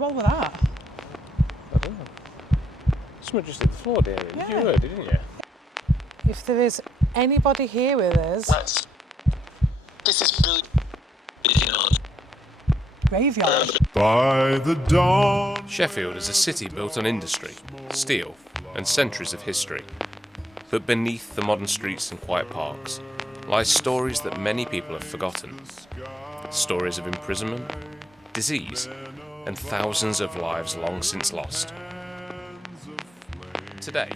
What was that? I don't know. Someone just hit the floor, didn't you? Yeah. You heard it, didn't you? If there is anybody here with us... This is really... Graveyard. By the dawn. Sheffield is a city built on industry, steel, and centuries of history. But beneath the modern streets and quiet parks lie stories that many people have forgotten. Stories of imprisonment, disease, and thousands of lives long since lost. Today,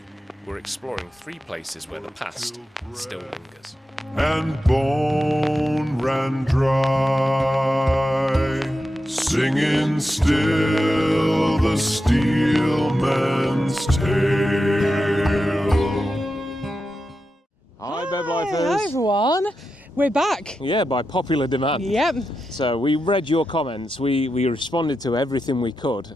we're exploring 3 places where the past still lingers. And bone ran dry, singing still the steelman's tale. Hi, BebsLifers. Hi everyone. We're back. Yeah, by popular demand. Yep. So we read your comments. We responded to everything we could.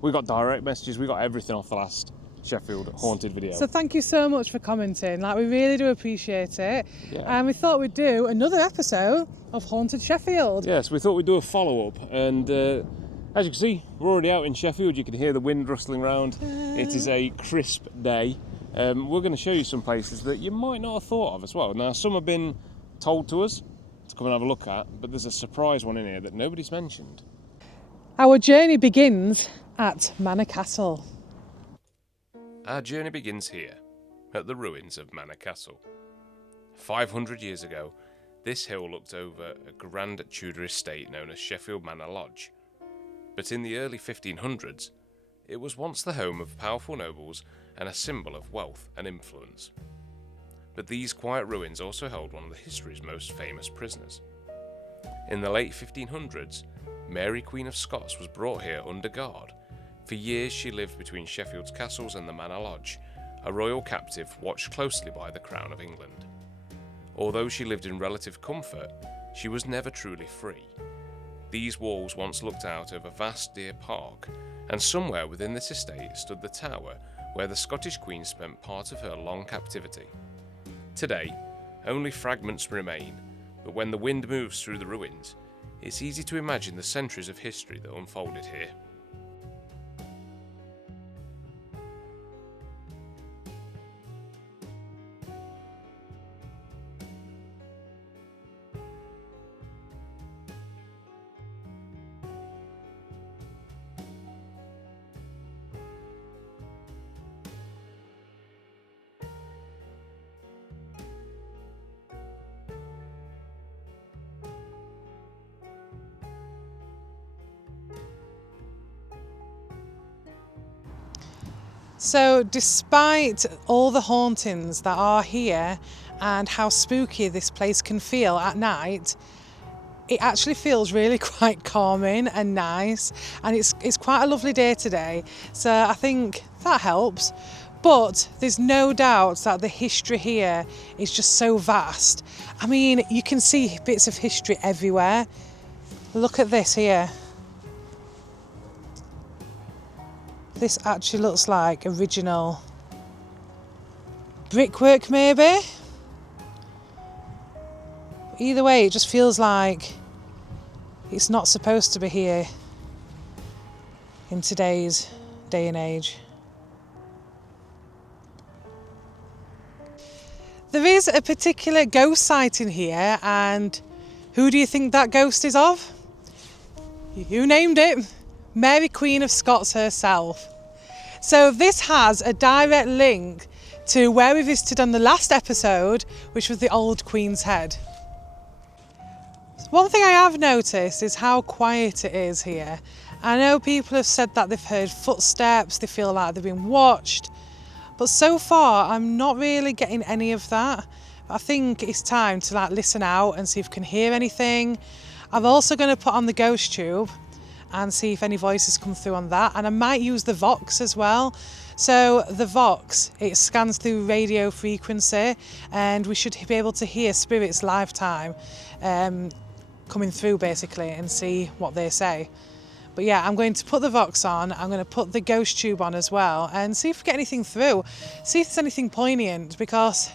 We got direct messages. We got everything off the last Sheffield haunted video. So thank you so much for commenting. We really do appreciate it. Yeah. And we thought we'd do another episode of Haunted Sheffield. Yes, we thought we'd do a follow-up, and as you can see, we're already out in Sheffield. You can hear the wind rustling around. It is a crisp day. We're going to show you some places that you might not have thought of as well. Now, some have been told to us to come and have a look at, but there's a surprise one in here that nobody's mentioned. Our journey begins at Manor Castle. Our journey begins here, at the ruins of Manor Castle. 500 years ago, this hill looked over a grand Tudor estate known as Sheffield Manor Lodge. But in the early 1500s, it was once the home of powerful nobles and a symbol of wealth and influence. But these quiet ruins also held one of the history's most famous prisoners. In the late 1500s, Mary Queen of Scots was brought here under guard. For years she lived between Sheffield's castles and the Manor Lodge, a royal captive watched closely by the Crown of England. Although she lived in relative comfort, she was never truly free. These walls once looked out over vast Deer Park, and somewhere within this estate stood the tower where the Scottish Queen spent part of her long captivity. Today, only fragments remain, but when the wind moves through the ruins, it's easy to imagine the centuries of history that unfolded here. So despite all the hauntings that are here and how spooky this place can feel at night, it actually feels really quite calming and nice, and it's quite a lovely day today, so I think that helps. But there's no doubt that the history here is just so vast. I mean, you can see bits of history everywhere. Look at this here. This actually looks like original brickwork, maybe. Either way, it just feels like it's not supposed to be here in today's day and age. There is a particular ghost sighting here, and who do you think that ghost is of? You named it. Mary Queen of Scots herself. So this has a direct link to where we visited on the last episode, which was the old Queen's Head. One thing I have noticed is how quiet it is here. I know people have said that they've heard footsteps, they feel like they've been watched, but so far I'm not really getting any of that. I think it's time to listen out and see if we can hear anything. I'm also going to put on the ghost tube and see if any voices come through on that, and I might use the Vox as well. So the Vox, it scans through radio frequency, and we should be able to hear spirits lifetime coming through basically and see what they say. But yeah, I'm going to put the Vox on, I'm going to put the ghost tube on as well and see if we get anything through, see if there's anything poignant, because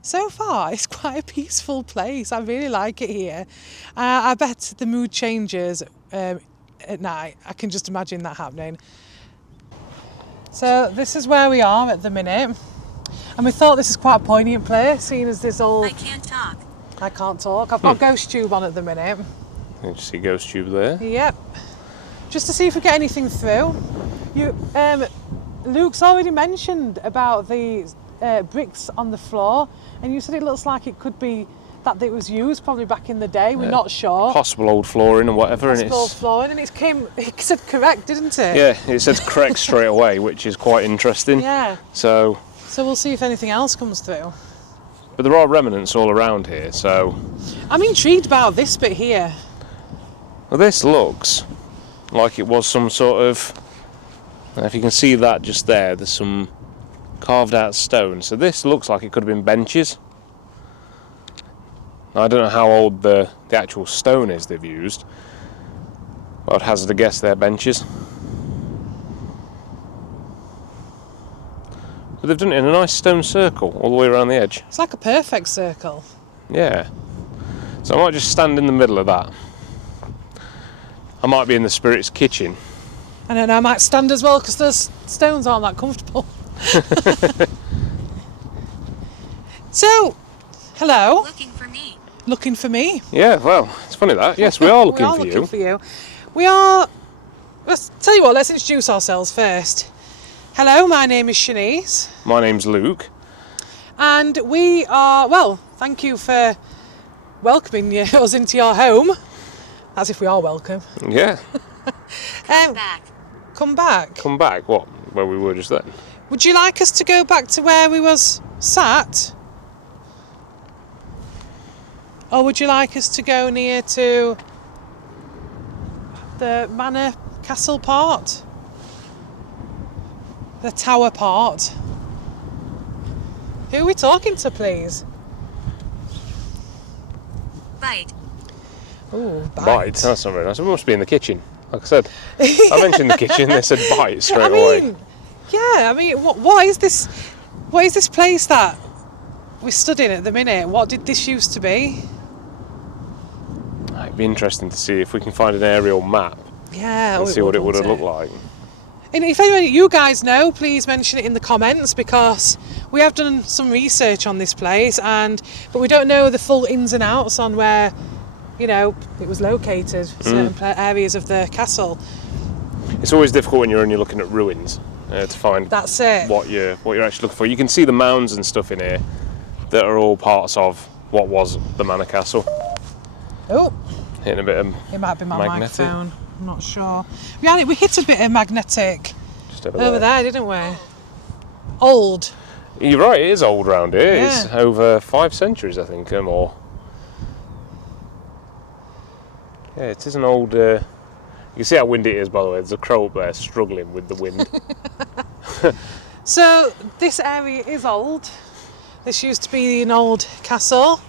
so far it's quite a peaceful place. I really like it here. I bet the mood changes at night. I can just imagine that happening. So this is where we are at the minute. And we thought this is quite a poignant place, seeing as this old... I can't talk. I can't talk. I've got Ghost Tube on at the minute. You see Ghost Tube there? Yep. Just to see if we get anything through. Luke's already mentioned about the bricks on the floor, and you said it looks like it could be that it was used probably back in the day. We're not sure. Possible old flooring or whatever. Possible old flooring, and it said correct, didn't it? Yeah, it says correct straight away, which is quite interesting. Yeah. So we'll see if anything else comes through. But there are remnants all around here, so... I'm intrigued about this bit here. Well, this looks like it was some sort of... If you can see that just there, there's some carved out stone. So this looks like it could have been benches. I don't know how old the actual stone is they've used, but I'd hazard a guess they're benches. But they've done it in a nice stone circle all the way around the edge. It's like a perfect circle. Yeah. So I might just stand in the middle of that. I might be in the spirit's kitchen. I don't know, I might stand as well because those stones aren't that comfortable. So, hello. Looking for me. Looking for me? Yeah, well, it's funny that. Yes, we are looking for you. Looking for you. We are... Let's tell you what, let's introduce ourselves first. Hello, my name is Shanice. My name's Luke. And we are... Well, thank you for welcoming us into your home. As if we are welcome. Yeah. Back. Come back. Come back, what? Where we were just then? Would you like us to go back to where we was sat? Or would you like us to go near to the manor castle part? The tower part? Who are we talking to, please? Bite. Ooh, Bite? That's not very nice. We must be in the kitchen. Like I said, I mentioned the kitchen, they said bite straight away. What is this? What is this place that we're stood in at the minute? What did this used to be? It'd be interesting to see if we can find an aerial map Yeah. and see what it would have looked like. And if any of you guys know, please mention it in the comments, because we have done some research on this place, but we don't know the full ins and outs on where, it was located, certain areas of the castle. It's always difficult when you're only looking at ruins to find That's it. what you're actually looking for. You can see the mounds and stuff in here that are all parts of what was the manor castle. Oh, Hitting a bit of it might be my magnetic. microphone. I'm not sure. We hit a bit of magnetic Just over there, didn't we? Old. You're right, it is old round here. Yeah. It's over 5 centuries, I think, or more. Yeah, it is an old... You can see how windy it is, by the way. There's a crow up there struggling with the wind. So this area is old. This used to be an old castle.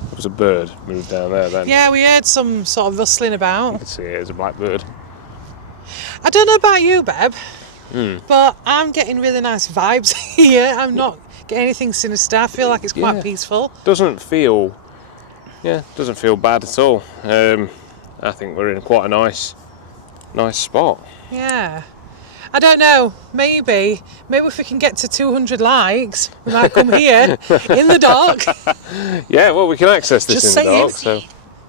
There was a bird moved down there then. Yeah, we heard some sort of rustling You about. can see it, it's a black bird. I don't know about you, Beb, but I'm getting really nice vibes here. I'm not getting anything sinister. I feel like it's quite peaceful. Doesn't feel bad at all. I think we're in quite a nice spot. Yeah. I don't know, maybe if we can get to 200 likes, we might come here in the dark. Yeah, well, we can access this Just in the dark, saying.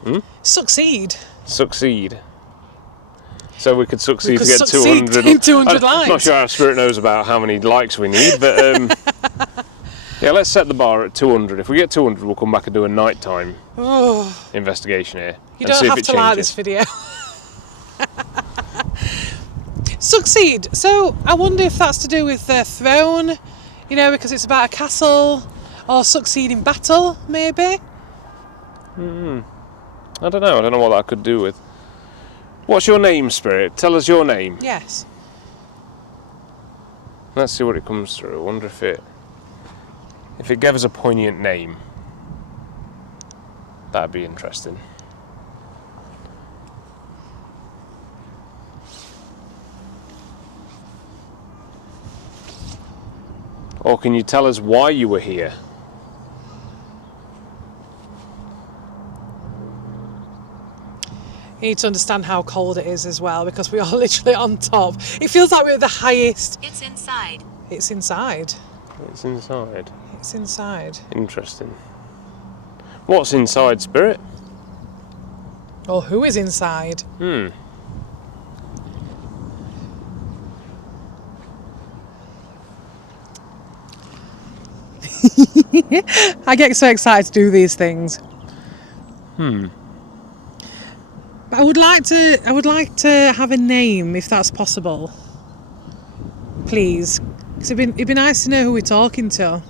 so Succeed. succeed. So we could succeed could to get succeed 200. in 200 I'm likes. not sure our spirit knows about how many likes we need, but yeah, let's set the bar at 200. If we get 200, we'll come back and do a nighttime investigation here. You and don't see have if it to like changes. this video. Succeed. So I wonder if that's to do with the throne, because it's about a castle, or succeed in battle, maybe. I don't know. I don't know what that could do with. What's your name, spirit? Tell us your name. Yes. Let's see what it comes through. I wonder if it gave us a poignant name. That'd be interesting. Or can you tell us why you were here? You need to understand how cold it is as well, because we are literally on top. It feels like we're at the highest. It's inside. It's inside. It's inside. It's inside. Interesting. What's inside, Spirit? Or who is inside? I get so excited to do these things. But I would like to have a name, if that's possible. Please. Because it'd be nice to know who we're talking to.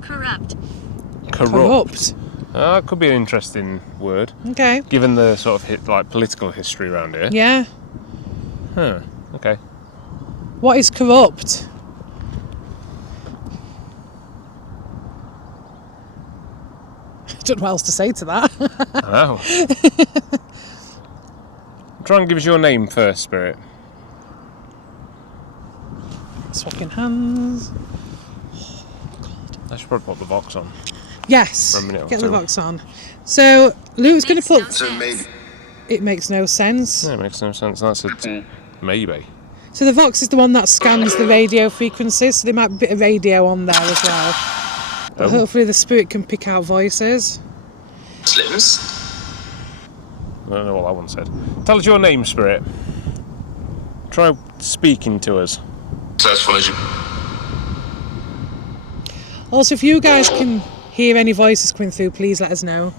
Corrupt. Corrupt. That could be an interesting word, Okay. given the sort of political history around here. Yeah. Huh. Okay. What is corrupt? I don't know what else to say to that. Oh. Try and give us your name first, Spirit. Swapping hands. I should probably put the Vox on. Yes. For a minute or Get the two. box on. So Luke's going to Makes no put. sense. It makes no sense. Yeah, it makes no sense. That's a maybe. So the Vox is the one that scans the radio frequencies, so there might be a bit of radio on there as well. But Oh. hopefully the spirit can pick out voices. Muslims. I don't know what that one said. Tell us your name, Spirit. Try speaking to us. Also, if you guys can hear any voices coming through, please let us know.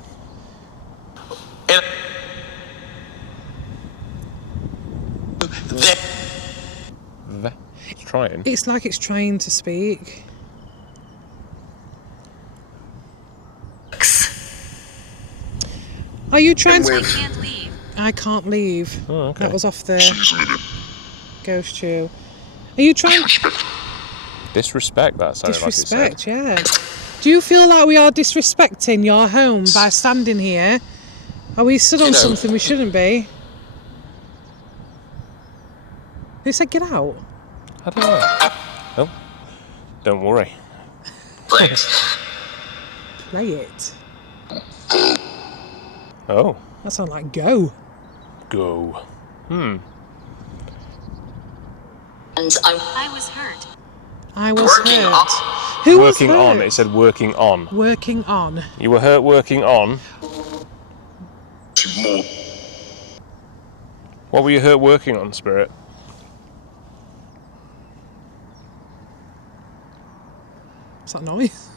It's trying. It's like it's trying to speak. Are you trying I to... can't leave. I can't leave. Oh, okay. That was off the ghost chew. Are you trying... Disrespect, that sounded Disrespect, yeah. Do you feel like we are disrespecting your home by standing here? Are we stood on something we shouldn't be? They said get out. like you said. I don't know. Oh, don't worry. Play it. Oh, That sounds like go. go. And I was hurt. I was Working hurt. on. Who was Working hurt? on. It said working on. Working on. You were hurt working on. More. What were you hurt working on, Spirit? What's that noise?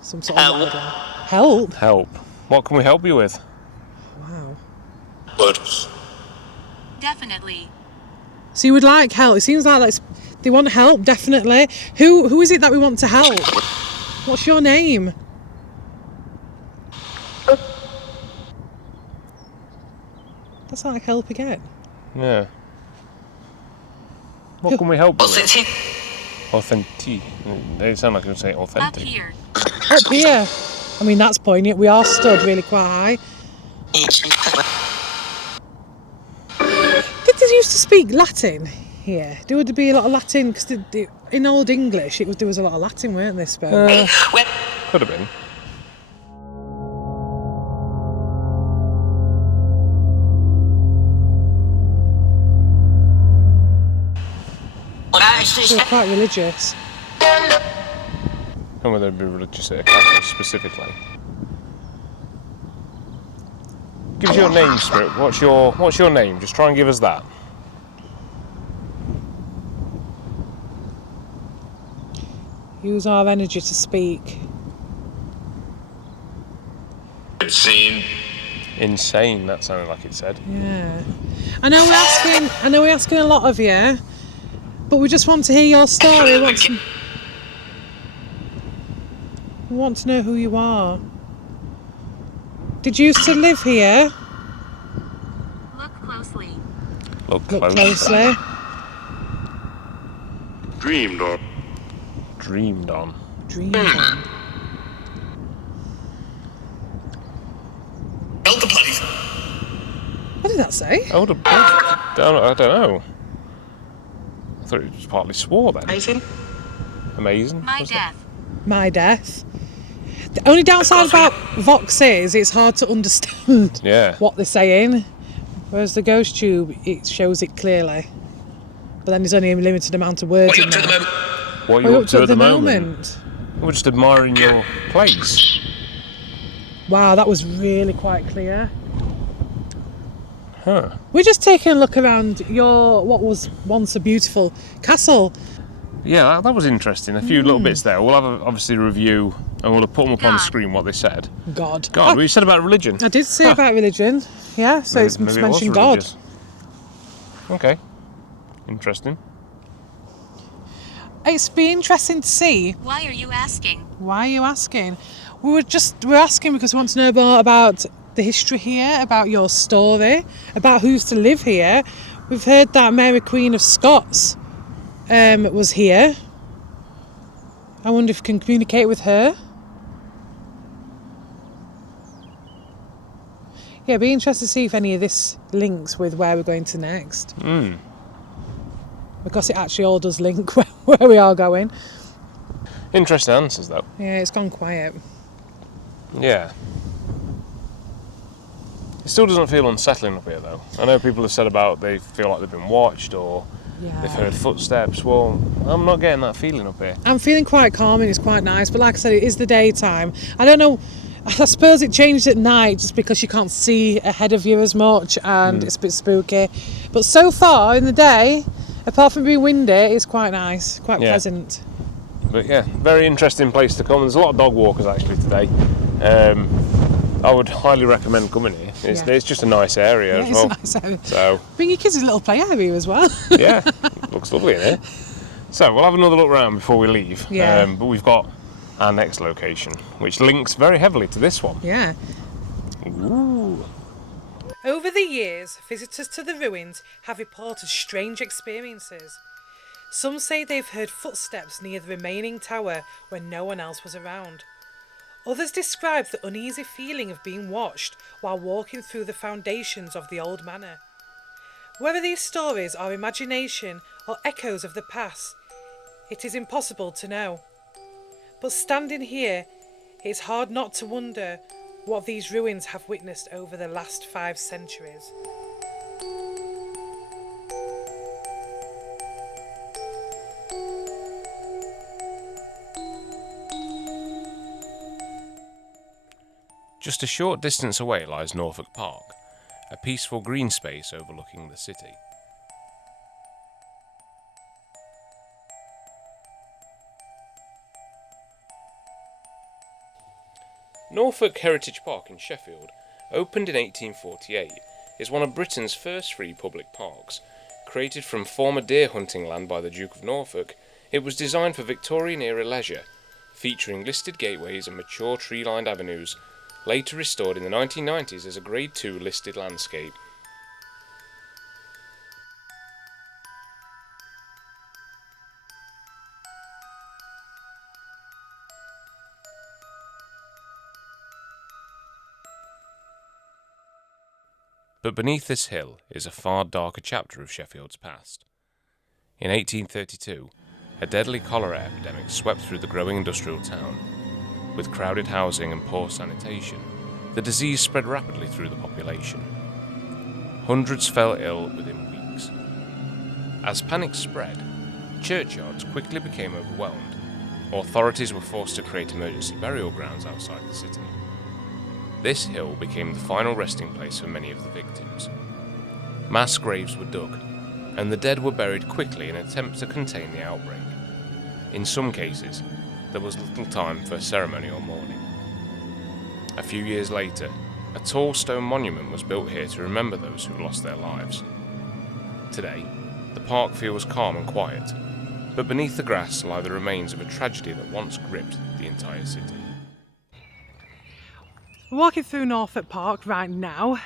Some sort of loud one. Help? Help. What can we help you with? Wow. But Definitely. So you would like help? It seems like they want help, definitely. Who is it that we want to help? What's your name? That's not like help again. Yeah. What can we help you with? authentic. Authentic. They sound like you would say Up authentic. here. Up here. I mean, that's poignant. We are stood really quite high. Did they used to speak Latin here? There would be a lot of Latin, because in Old English there was a lot of Latin, weren't there, Spur? Could have been. They were quite religious. And whether they'd be religious at a castle specifically. Give us your name, Spirit. What's your name? Just try and give us that. Use our energy to speak. Insane. Insane, that sounded like it said. Yeah. I know we're asking a lot of you, but we just want to hear your story. We want to know who you are. Did you used to live here? Look closely. Look Look closely. closely. Dreamed of. Dreamed on. Dreamed on. Help the police. What did that say? I don't know. I thought it was partly swore then. Amazing. Amazing. My was that? death. My death. The only downside about Vox is it's hard to understand Yeah. what they're saying, whereas the ghost tube, it shows it clearly. But then there's only a limited amount of words in there. What are you up to at the moment? We're just admiring your place. Wow, that was really quite clear. Huh. We're just taking a look around your, what was once a beautiful castle. Yeah, that was interesting. A few little bits there. We'll have obviously a review and we'll put them up on the screen what they said. God. God, what you said about religion. I did say about religion. Yeah, so it's Maybe it was mentioned God. religious. Okay. Interesting. It's been interesting to see. Why are you asking? Why are you asking? We're asking because we want to know more about the history here, about your story, about who's to live here. We've heard that Mary Queen of Scots was here. I wonder if we can communicate with her. Yeah, it'd be interesting to see if any of this links with where we're going to next. Because it actually all does link where we are going. Interesting answers though. Yeah, it's gone quiet. Yeah. It still doesn't feel unsettling up here though. I know people have said about they feel like they've been watched or they've heard footsteps. Well, I'm not getting that feeling up here. I'm feeling quite calm and it's quite nice, but like I said, it is the daytime. I don't know, I suppose it changed at night just because you can't see ahead of you as much and it's a bit spooky. But so far in the day, apart from being windy, it's quite nice, quite pleasant. But yeah, very interesting place to come. There's a lot of dog walkers actually today. I would highly recommend coming here. It's just a nice area as well. It's a nice area. So bring your kids a little play area as well. yeah, looks lovely in here. So we'll have another look around before we leave. Yeah. But we've got our next location, which links very heavily to this one. Yeah. Ooh. Over the years, visitors to the ruins have reported strange experiences. Some say they've heard footsteps near the remaining tower when no one else was around. Others describe the uneasy feeling of being watched while walking through the foundations of the old manor. Whether these stories are imagination or echoes of the past, it is impossible to know. But standing here, it's hard not to wonder what these ruins have witnessed over the last 5 centuries. Just a short distance away lies Norfolk Park, a peaceful green space overlooking the city. Norfolk Heritage Park in Sheffield, opened in 1848, is one of Britain's first free public parks. Created from former deer hunting land by the Duke of Norfolk, it was designed for Victorian-era leisure, featuring listed gateways and mature tree-lined avenues, later restored in the 1990s as a Grade 2 listed landscape. But beneath this hill is a far darker chapter of Sheffield's past. In 1832, a deadly cholera epidemic swept through the growing industrial town. With crowded housing and poor sanitation, the disease spread rapidly through the population. Hundreds fell ill within weeks. As panic spread, churchyards quickly became overwhelmed. Authorities were forced to create emergency burial grounds outside the city. This hill became the final resting place for many of the victims. Mass graves were dug, and the dead were buried quickly in an attempt to contain the outbreak. In some cases, there was little time for ceremony or mourning. A few years later, a tall stone monument was built here to remember those who lost their lives. Today, the park feels calm and quiet, but beneath the grass lie the remains of a tragedy that once gripped the entire city. We're walking through Norfolk Park right now.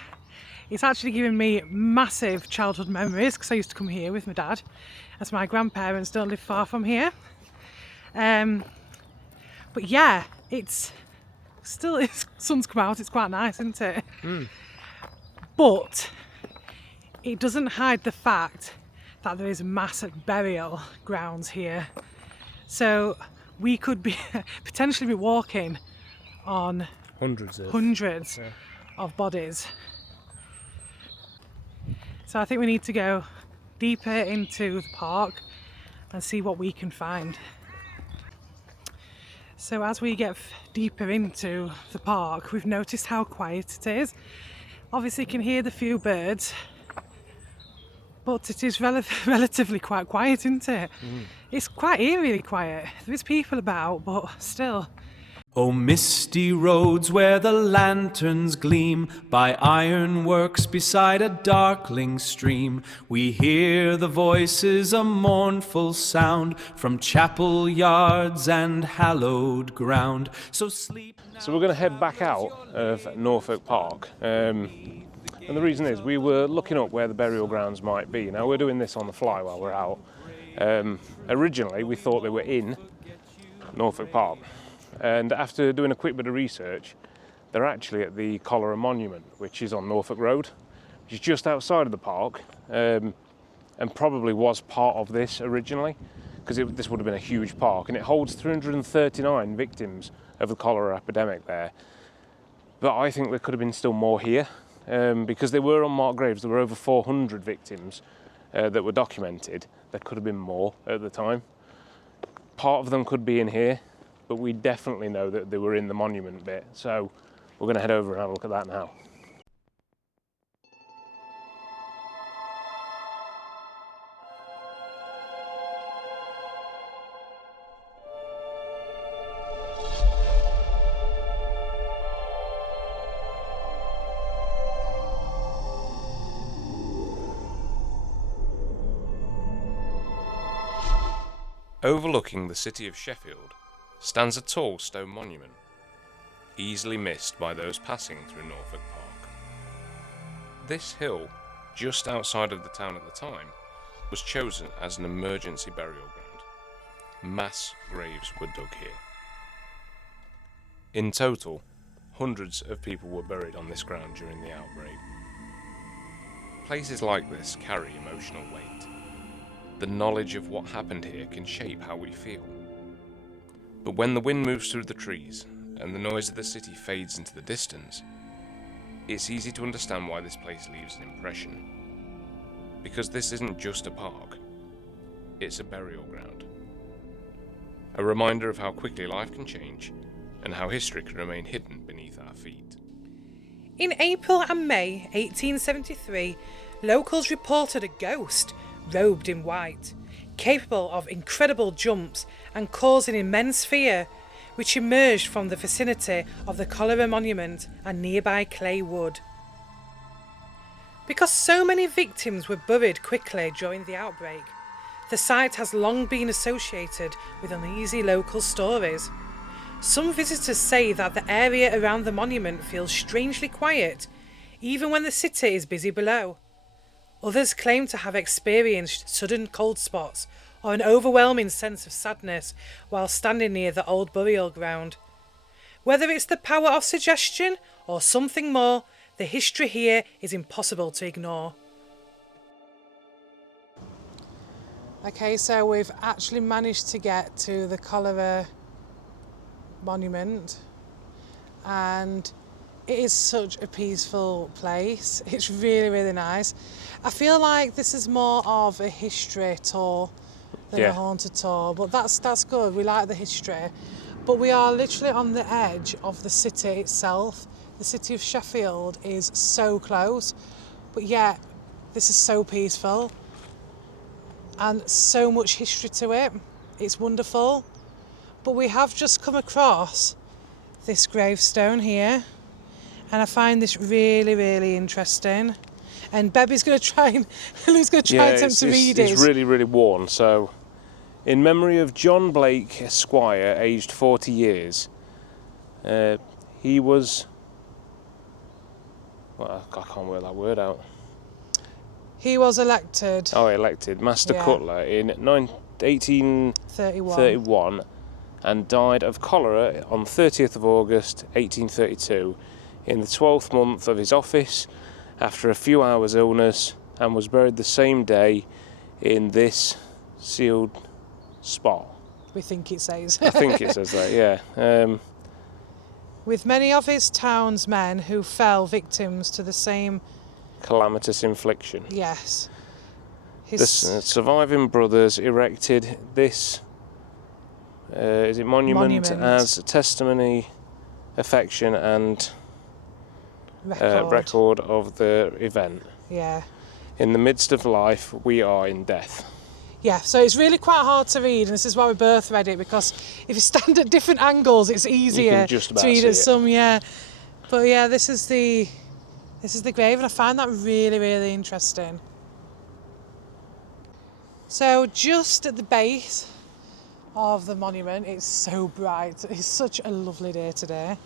It's actually giving me massive childhood memories because I used to come here with my dad, as my grandparents don't live far from here. But yeah, it's sun's come out, it's quite nice, isn't it? But it doesn't hide the fact that there is massive burial grounds here. So we could be potentially be walking on Hundreds of bodies. So I think we need to go deeper into the park and see what we can find. So as we get deeper into the park, we've noticed how quiet it is. Obviously you can hear the few birds, but it is relatively quite quiet, isn't it? It's quite eerily quiet. There is people about, but still. Oh, misty roads where the lanterns gleam, by ironworks beside a darkling stream, we hear the voices, a mournful sound, from chapel yards and hallowed ground. So sleep now. So we're going to head back out of Norfolk Park. And the reason is we were looking up where the burial grounds might be. Now we're doing this on the fly while we're out. Originally we thought they were in Norfolk Park. And after doing a quick bit of research, they're actually at the Cholera Monument, which is on Norfolk Road, which is just outside of the park, and probably was part of this originally, because this would have been a huge park, and it holds 339 victims of the cholera epidemic there. But I think there could have been still more here, because they were unmarked graves. There were over 400 victims that were documented. There could have been more at the time. Part of them could be in here, but we definitely know that they were in the monument bit. So we're going to head over and have a look at that now. Overlooking the city of Sheffield stands a tall stone monument, easily missed by those passing through Norfolk Park. This hill, just outside of the town at the time, was chosen as an emergency burial ground. Mass graves were dug here. In total, hundreds of people were buried on this ground during the outbreak. Places like this carry emotional weight. The knowledge of what happened here can shape how we feel. But when the wind moves through the trees and the noise of the city fades into the distance, it's easy to understand why this place leaves an impression. Because this isn't just a park, it's a burial ground. A reminder of how quickly life can change and how history can remain hidden beneath our feet. In April and May 1873, locals reported a ghost robed in white, capable of incredible jumps and causing immense fear, which emerged from the vicinity of the Cholera Monument and nearby clay wood. Because so many victims were buried quickly during the outbreak, the site has long been associated with uneasy local stories. Some visitors say that the area around the monument feels strangely quiet, even when the city is busy below. Others claim to have experienced sudden cold spots or an overwhelming sense of sadness while standing near the old burial ground. Whether it's the power of suggestion or something more, the history here is impossible to ignore. Okay, so we've actually managed to get to the Cholera Monument, and it is such a peaceful place. It's really, really nice. I feel like this is more of a history tour than a haunted tour, but that's good. We like the history. But we are literally on the edge of the city itself. The city of Sheffield is so close, but yet this is so peaceful and so much history to it. It's wonderful. But we have just come across this gravestone here, and I find this really, really interesting. And Bebby's going to try and Lou's going to try and attempt to read it. It's really, really worn. So, in memory of John Blake, Esquire, aged 40 years, he was. Well, I can't work that word out. He was elected. Oh, elected Master Cutler in 1831 and died of cholera on 30th of August 1832 in the 12th month of his office after a few hours' illness, and was buried the same day in this sealed spot. We think it says. I think it says that, yeah. with many of his townsmen who fell victims to the same. Calamitous infliction. Yes. The surviving brothers erected this monument as a testimony, affection and record of the event. Yeah. In the midst of life, we are in death. Yeah, so it's really quite hard to read, and this is why we both read it, because if you stand at different angles, it's easier just about to read see at it. some. Yeah, but yeah, this is the grave, and I find that really, really interesting. So just at the base of the monument, it's so bright. It's such a lovely day today.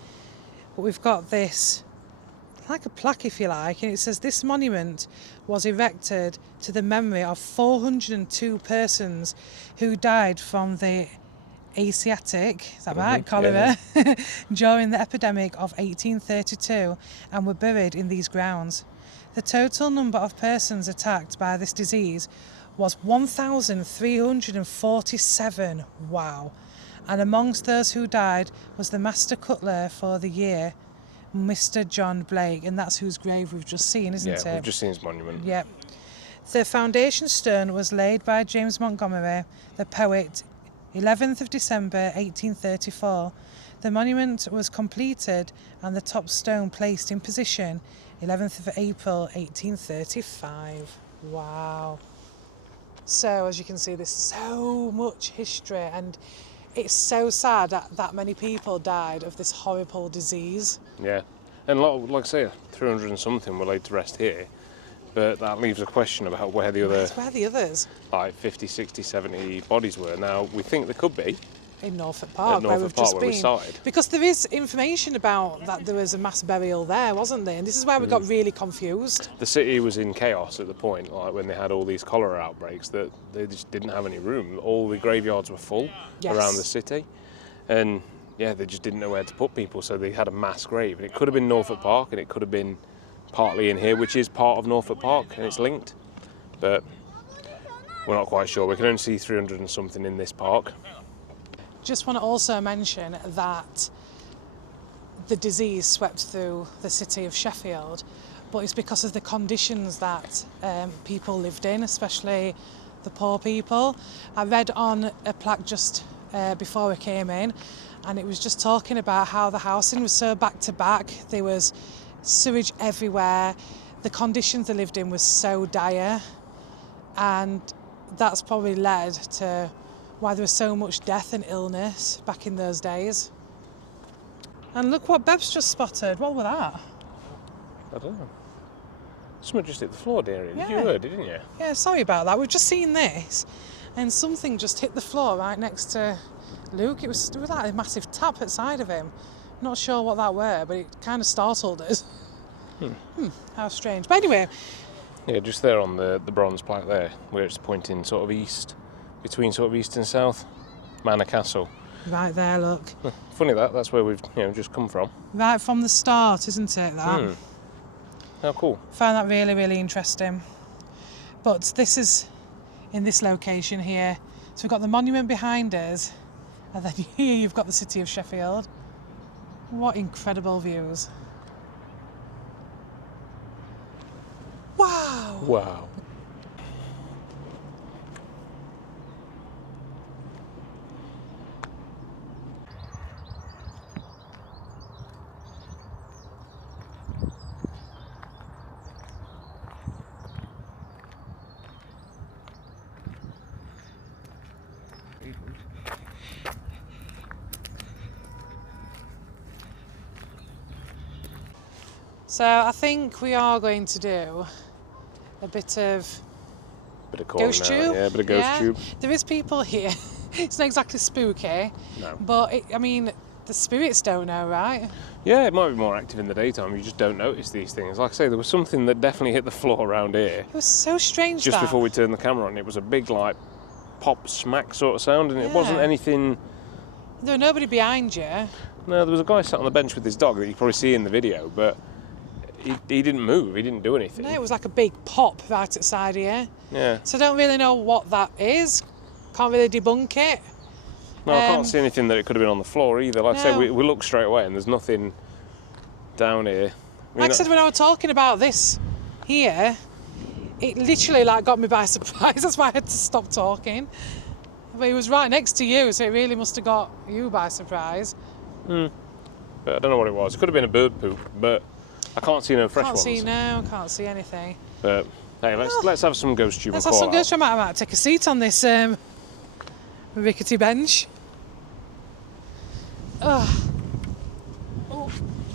But we've got this, like a plaque if you like, and it says this monument was erected to the memory of 402 persons who died from the Asiatic, is that right, cholera, yeah. During the epidemic of 1832 and were buried in these grounds. The total number of persons attacked by this disease was 1,347. Wow. And amongst those who died was the master cutler for the year, Mr. John Blake, and that's whose grave we've just seen, isn't it? Yeah, we've just seen his monument. Yep. The foundation stone was laid by James Montgomery, the poet, 11th of December 1834. The monument was completed and the top stone placed in position 11th of April 1835. Wow. So as you can see, there's so much history, and it's so sad that that many people died of this horrible disease. Yeah, and like I say, 300 and something were laid to rest here, but that leaves a question about where the others, like 50, 60, 70 bodies were. Now, we think there could be. In Norfolk Park, where we've just been. We started. Because there is information about that there was a mass burial there, wasn't there? And this is where we got really confused. The city was in chaos at the point, like when they had all these cholera outbreaks, that they just didn't have any room. All the graveyards were full around the city, and yeah, they just didn't know where to put people, so they had a mass grave. And it could have been Norfolk Park, and it could have been partly in here, which is part of Norfolk Park, and it's linked, but we're not quite sure. We can only see 300 and something in this park. Just want to also mention that the disease swept through the city of Sheffield, but it's because of the conditions that people lived in, especially the poor people. I read on a plaque just before we came in, and it was just talking about how the housing was so back to back. There was sewage everywhere. The conditions they lived in was so dire, and that's probably led to why there was so much death and illness back in those days. And look what Beb's just spotted. What was that? I don't know. Something just hit the floor, dearie. Yeah. You heard it, didn't you? Yeah, sorry about that. We've just seen this, and something just hit the floor right next to Luke. It was like a massive tap outside of him. Not sure what that were, but it kind of startled us. How strange. But anyway. Yeah, just there on the bronze plaque there, where it's pointing sort of east, between sort of east and south, Manor Castle. Right there, look. Funny that's where we've just come from. Right from the start, isn't it, that? How cool. Found that really, really interesting. But this is in this location here. So we've got the monument behind us, and then here you've got the city of Sheffield. What incredible views. Wow. Wow. So I think we are going to do a bit of ghost tube. Yeah, a bit of ghost tube. There is people here. It's not exactly spooky, but the spirits don't know, right? Yeah, it might be more active in the daytime. You just don't notice these things. Like I say, there was something that definitely hit the floor around here. It was so strange. Just before we turned the camera on, it was a big like pop smack sort of sound, and it wasn't anything. There was nobody behind you. No, there was a guy sat on the bench with his dog that you can probably see in the video, but he didn't move. He didn't do anything. No, it was like a big pop right at the side here. Yeah. So I don't really know what that is. Can't really debunk it. No, I can't see anything that it could have been on the floor either. Like I say, we look straight away and there's nothing down here. Like I said, when I was talking about this here, it literally like got me by surprise. That's why I had to stop talking. But it was right next to you, so it really must have got you by surprise. But I don't know what it was. It could have been a bird poop, but I can't see no fresh ones. Can't see anything. But hey, let's have some ghost tube. Let's have some ghost tube. I might take a seat on this rickety bench.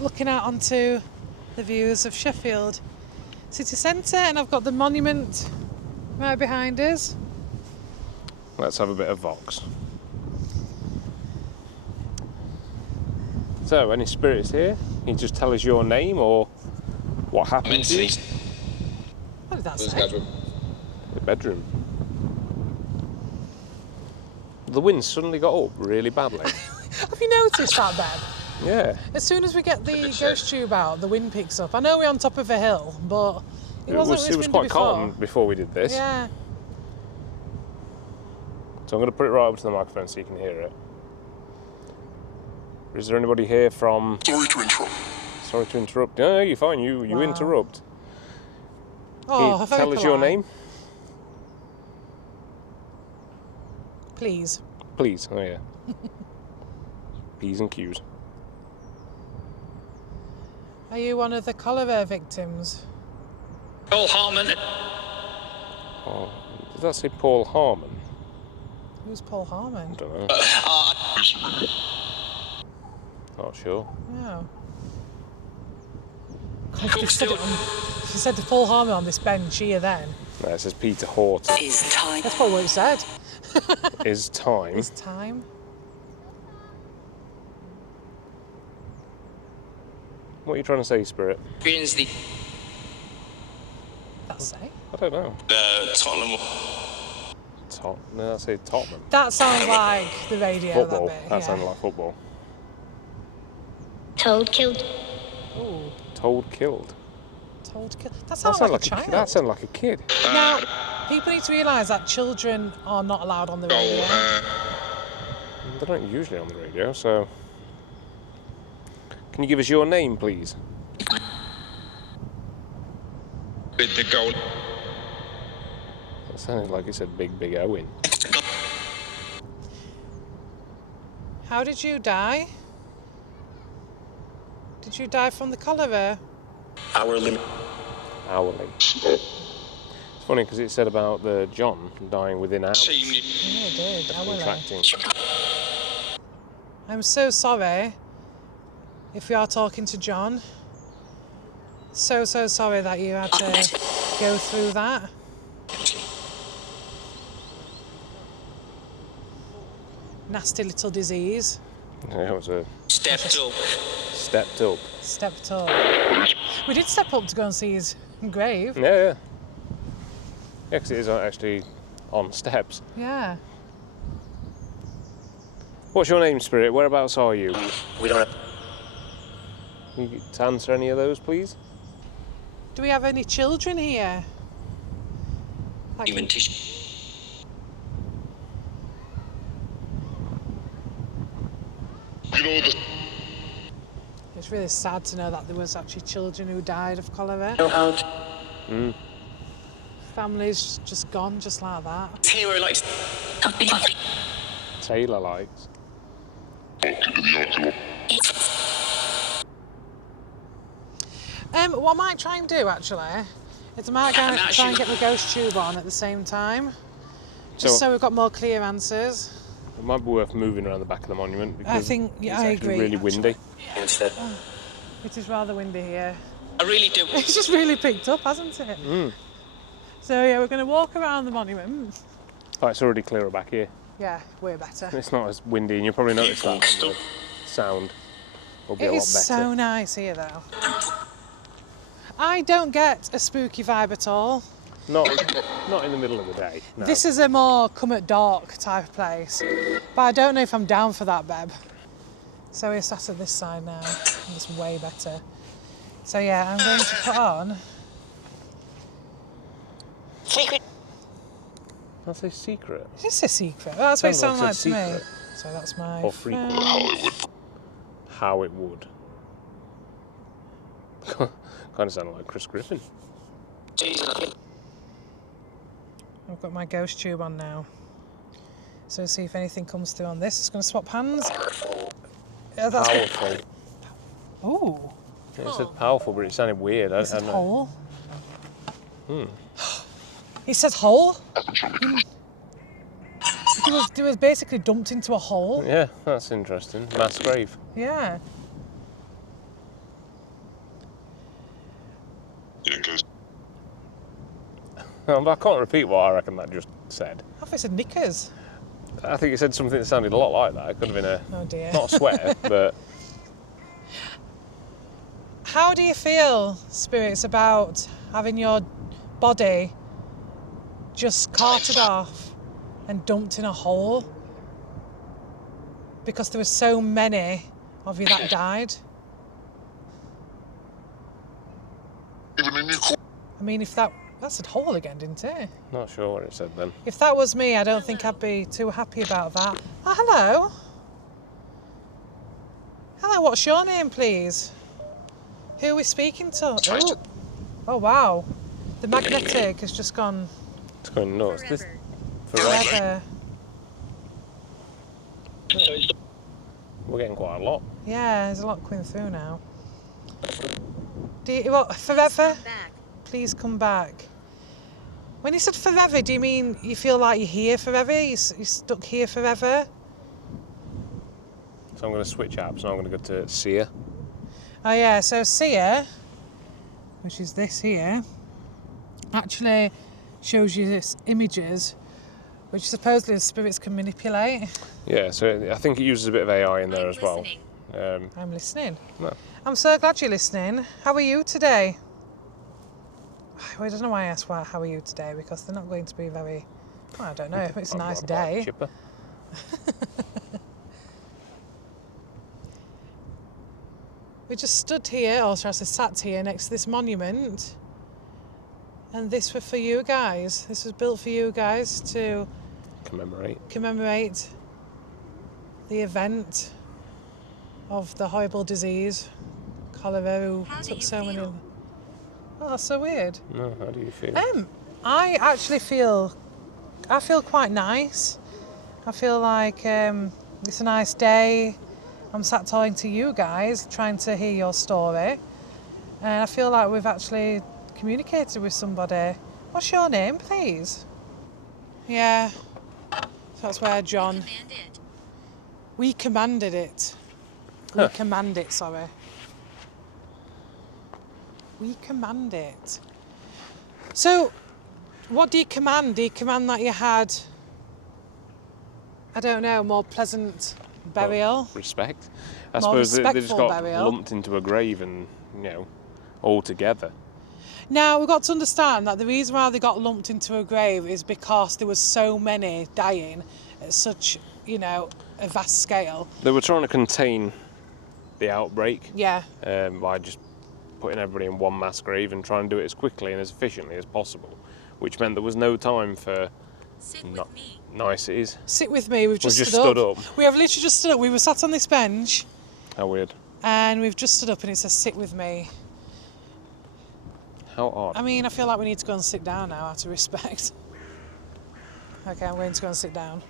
Looking out onto the views of Sheffield city centre, and I've got the monument right behind us. Let's have a bit of Vox. So, any spirits here? Can you just tell us your name or what happened to you? What did that say? The bedroom. The wind suddenly got up really badly. Have you noticed that, Beb? Yeah. As soon as we get the ghost tube out, the wind picks up. I know we're on top of a hill, but it was quite calm before we did this. Yeah. So I'm going to put it right up to the microphone so you can hear it. Is there anybody here from... Sorry to interrupt. Sorry to interrupt. No, you're fine. You interrupt. Oh, Tell us your name. Please. Please. Oh, yeah. P's and Q's. Are you one of the cholera victims? Paul Harmon. Oh, did that say Paul Harmon? Who's Paul Harmon? I don't know. Not sure. No. If you said to Paul Harmon on this bench here then. No, it says Peter Horton. That's probably what it said. Is time. Is time. What are you trying to say, Spirit? That's say. I don't know. Tottenham. No, I say Tottenham. That sounds like the radio. Football. That bit. That sounded like football. Toad killed. Ooh. Told killed. Told killed. That sounds like a child. That sounded like a kid. Now, people need to realise that children are not allowed on the radio. They're not usually on the radio, so... Can you give us your name, please? With the goal. That sounded like it said Big Owen. How did you die? Did you die from the cholera? Hourly. It's funny because it said about the John dying within hours. Yeah, it did. Contracting. I'm so sorry if we are talking to John. So sorry that you had to go through that. Nasty little disease. Yeah, it was a... Stepped up. Stepped up. We did step up to go and see his grave. Yeah. Yeah, because it is actually on steps. Yeah. What's your name, Spirit? Whereabouts are you? We don't have... Can you answer any of those, please? Do we have any children here? Like, Even tissue. it's really sad to know that there was actually children who died of cholera. Families just gone just like that. Hero likes... Taylor likes. What I might try and do actually is I might try and get the ghost tube on at the same time, just so we've got more clear answers. It might be worth moving around the back of the monument because I think, yeah, I it's actually agree. really windy. Instead. It is rather windy here. I really do. It's just really picked up, hasn't it? So yeah, we're going to walk around the monument. Oh, it's already clearer back here. Yeah, way better. It's not as windy, and you'll probably notice that on the sound will be a It lot is better. so nice here though. I don't get a spooky vibe at all. Not in the middle of the day. No. This is a more come at dark type of place. But I don't know if I'm down for that, Beb. So we're sat at this side now, and it's way better. So yeah, I'm going to put on... Secret. That's a secret. Is this a secret? Well, that's what it sounds like to me. Secret. So that's my Or frequent. phone. How it would. Kind of sounded like Chris Griffin. I've got my ghost tube on now. So see if anything comes through on this. It's going to swap hands. Yeah, that's Powerful. Oh, Yeah, it said powerful, but it sounded weird. it said I don't know. hole. It says hole. It was basically dumped into a hole. Yeah, that's interesting. Mass grave. Yeah. I can't repeat what I reckon that just said. I thought it said knickers. I think it said something that sounded a lot like that. It could have been Oh dear. not a swear, but How do you feel, spirits, about having your body just carted off and dumped in a hole? Because there were so many of you that died. I mean, if that's a hole again, didn't it? not sure what it said then. If that was me, I don't think I'd be too happy about that. Oh, hello. Hello, what's your name, please? Who are we speaking to? Ooh. Oh, wow. The magnetic has just gone It's going nuts. This Forever. forever. forever. We're getting quite a lot. Yeah, there's a lot coming through now. Do you, what, forever? Back. Please come back. When you said forever, do you mean you feel like you're here forever? You're stuck here forever? So I'm going to switch apps and I'm going to go to Seer. Oh yeah, so Seer, which is this here, actually shows you this images, which supposedly the spirits can manipulate. Yeah, so I think it uses a bit of AI in there I'm as well. listening. I'm listening. No. I'm so glad you're listening. How are you today? Well, I don't know why I asked how are you today, because they're not going to be very, well, I don't know, it's a nice What about day. Chipper? We just stood here, or should I say sat here next to this monument, and this was for you guys. This was built for you guys to commemorate the event of the horrible disease, cholera, who How do took you so many. feel? Oh, that's so weird. No, how do you feel? I actually feel quite nice. I feel like it's a nice day. I'm sat talking to you guys, trying to hear your story, and I feel like we've actually communicated with somebody. What's your name, please? Yeah, so that's where John. Command it. We commanded it. We command it, sorry. We command it. So, what do you command? Do you command that you had, I don't know, more pleasant burial? Respect. I More suppose they just respectful got burial. lumped into a grave and, all together. Now, we've got to understand that the reason why they got lumped into a grave is because there was so many dying at such, a vast scale. They were trying to contain the outbreak Yeah. by just putting everybody in one mass grave and trying to do it as quickly and as efficiently as possible, which meant there was no time for Sit No- with me. niceties. Sit with me, we've just, just stood stood up. We have literally just stood up. We were sat on this bench How weird. and we've just stood up and it says sit with me. How odd. I mean, I feel like we need to go and sit down now out of respect. Okay, I'm going to go and sit down.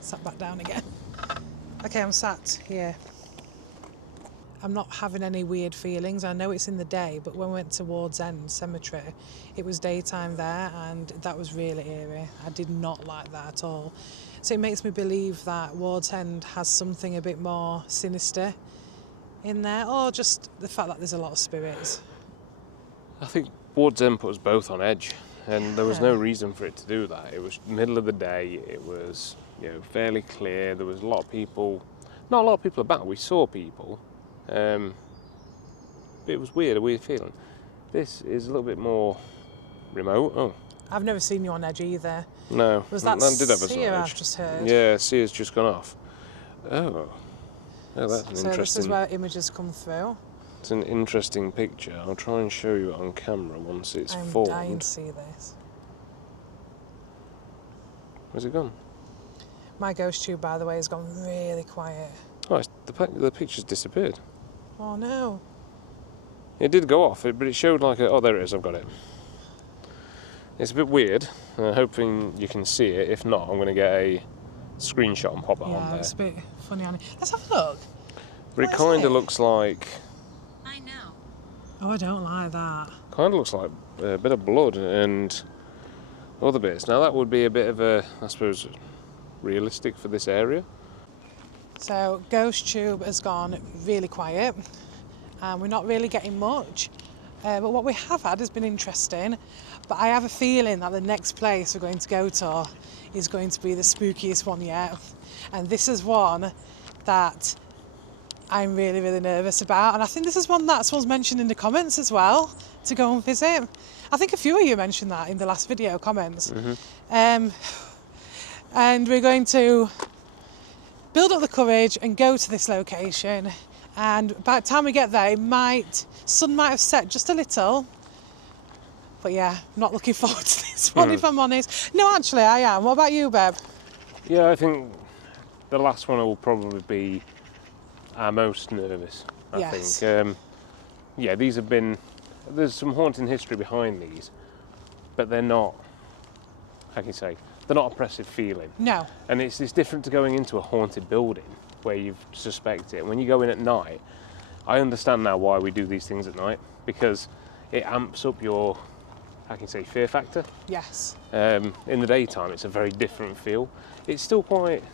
Sat back down again. Okay, I'm sat here. I'm not having any weird feelings. I know it's in the day, but when we went to Ward's End Cemetery, it was daytime there and that was really eerie. I did not like that at all. So it makes me believe that Ward's End has something a bit more sinister in there, or just the fact that there's a lot of spirits. I think Ward's End put us both on edge, and there was Yeah. no reason for it to do that. It was middle of the day. It was, fairly clear. There was a lot of people. Not a lot of people about. We saw people. But it was weird, a weird feeling. This is a little bit more remote. Oh, I've never seen you on edge either. no. Was that did have us on seer I've edge. just heard? Yeah, Seer's just gone off. Oh, that's an So this is interesting. where images come through. It's an interesting picture. I'll try and show you it on camera once it's I'm formed. dying to see this. Where's it gone? My ghost tube, by the way, has gone really quiet. Oh, the picture's disappeared. Oh no. It did go off, but it showed like a... Oh, there it is, I've got it. It's a bit weird. Hoping you can see it. If not, I'm going to get a screenshot and pop it on Yeah, there. it's a bit funny on it. Let's have a look. But it What is kind it? of looks like... I know. Oh, I don't like that. Kind of looks like a bit of blood and other bits. Now that would be a bit of a, I suppose, realistic for this area. So, ghost tube has gone really quiet, and we're not really getting much. But what we have had has been interesting. But I have a feeling that the next place we're going to go to is going to be the spookiest one yet. And this is one that I'm really, really nervous about. And I think this is one that someone's mentioned in the comments as well, to go and visit. I think a few of you mentioned that in the last video comments. And we're going to build up the courage and go to this location. And by the time we get there, sun might have set just a little. But yeah, not looking forward to this one, if I'm honest. No, actually, I am. What about you, Beb? Yeah, I think the last one will probably be our most nervous, I Yes. think. Yeah, these have been... There's some haunting history behind these, but they're not, how can you say, they're not oppressive feeling. No. And it's different to going into a haunted building where you suspect it. When you go in at night, I understand now why we do these things at night, because it amps up your, how can you say, fear factor. Yes. In the daytime, it's a very different feel. It's still quite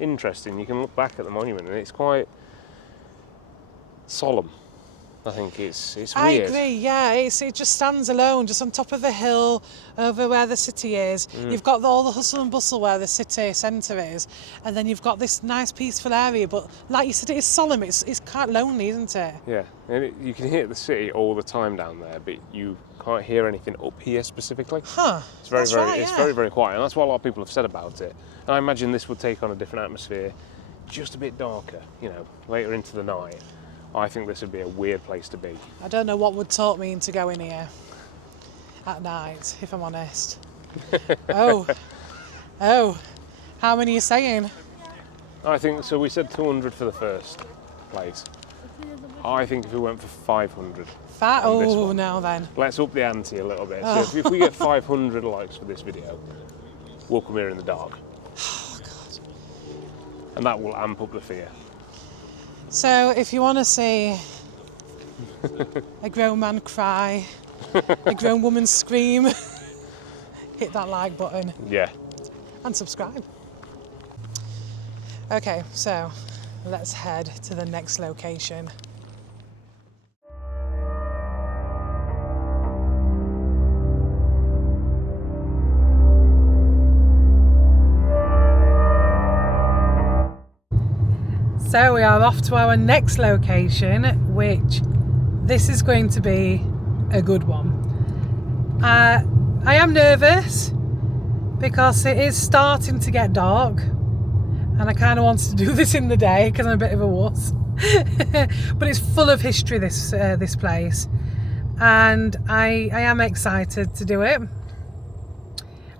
interesting. You can look back at the monument and it's quite solemn. I think it's weird. I agree, yeah. It just stands alone, just on top of a hill over where the city is. You've got all the hustle and bustle where the city centre is, and then you've got this nice peaceful area, but like you said, it is solemn. It's quite lonely, isn't it? Yeah, and you can hear the city all the time down there, but you can't hear anything up here specifically. Huh. It's very, That's very, right, it's yeah. very, very quiet, and that's what a lot of people have said about it. And I imagine this would take on a different atmosphere, just a bit darker, later into the night. I think this would be a weird place to be. I don't know what would talk me into going here at night, if I'm honest. Oh, how many are you saying? I think, so we said 200 for the first place. I think if we went for 500. on this one. Now then. Let's up the ante a little bit. So if we get 500 likes for this video, we'll come here in the dark. Oh, God. And that will amp up the fear. So if you want to see a grown man cry, a grown woman scream, hit that like button Yeah. and subscribe. Okay, so let's head to the next location. So we are off to our next location, which this is going to be a good one. I am nervous because it is starting to get dark and I kind of wanted to do this in the day because I'm a bit of a wuss. But it's full of history, this place, and I am excited to do it.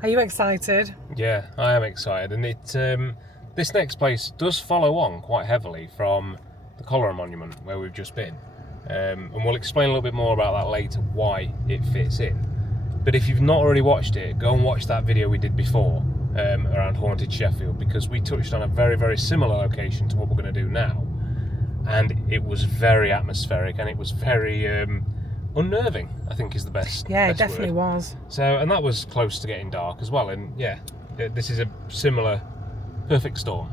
Are you excited? Yeah, I am excited, and this next place does follow on quite heavily from the Cholera Monument where we've just been, and we'll explain a little bit more about that later, why it fits in. But if you've not already watched it, go and watch that video we did before around Haunted Sheffield, because we touched on a very, very similar location to what we're going to do now, and it was very atmospheric and it was very unnerving, I think is the best. Yeah, it best definitely word. was. So, and that was close to getting dark as well, and yeah, this is a similar perfect storm.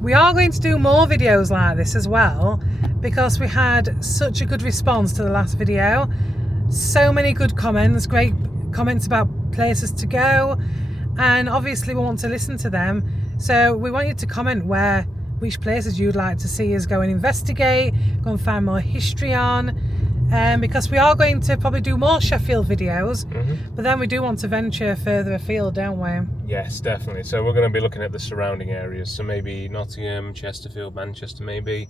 We are going to do more videos like this as well, because we had such a good response to the last video. So many good comments, great comments about places to go, and obviously we want to listen to them. So we want you to comment which places you'd like to see us go and investigate, go and find more history on, because we are going to probably do more Sheffield videos, but then we do want to venture further afield, don't we? Yes, definitely. So we're going to be looking at the surrounding areas, so maybe Nottingham, Chesterfield, Manchester maybe.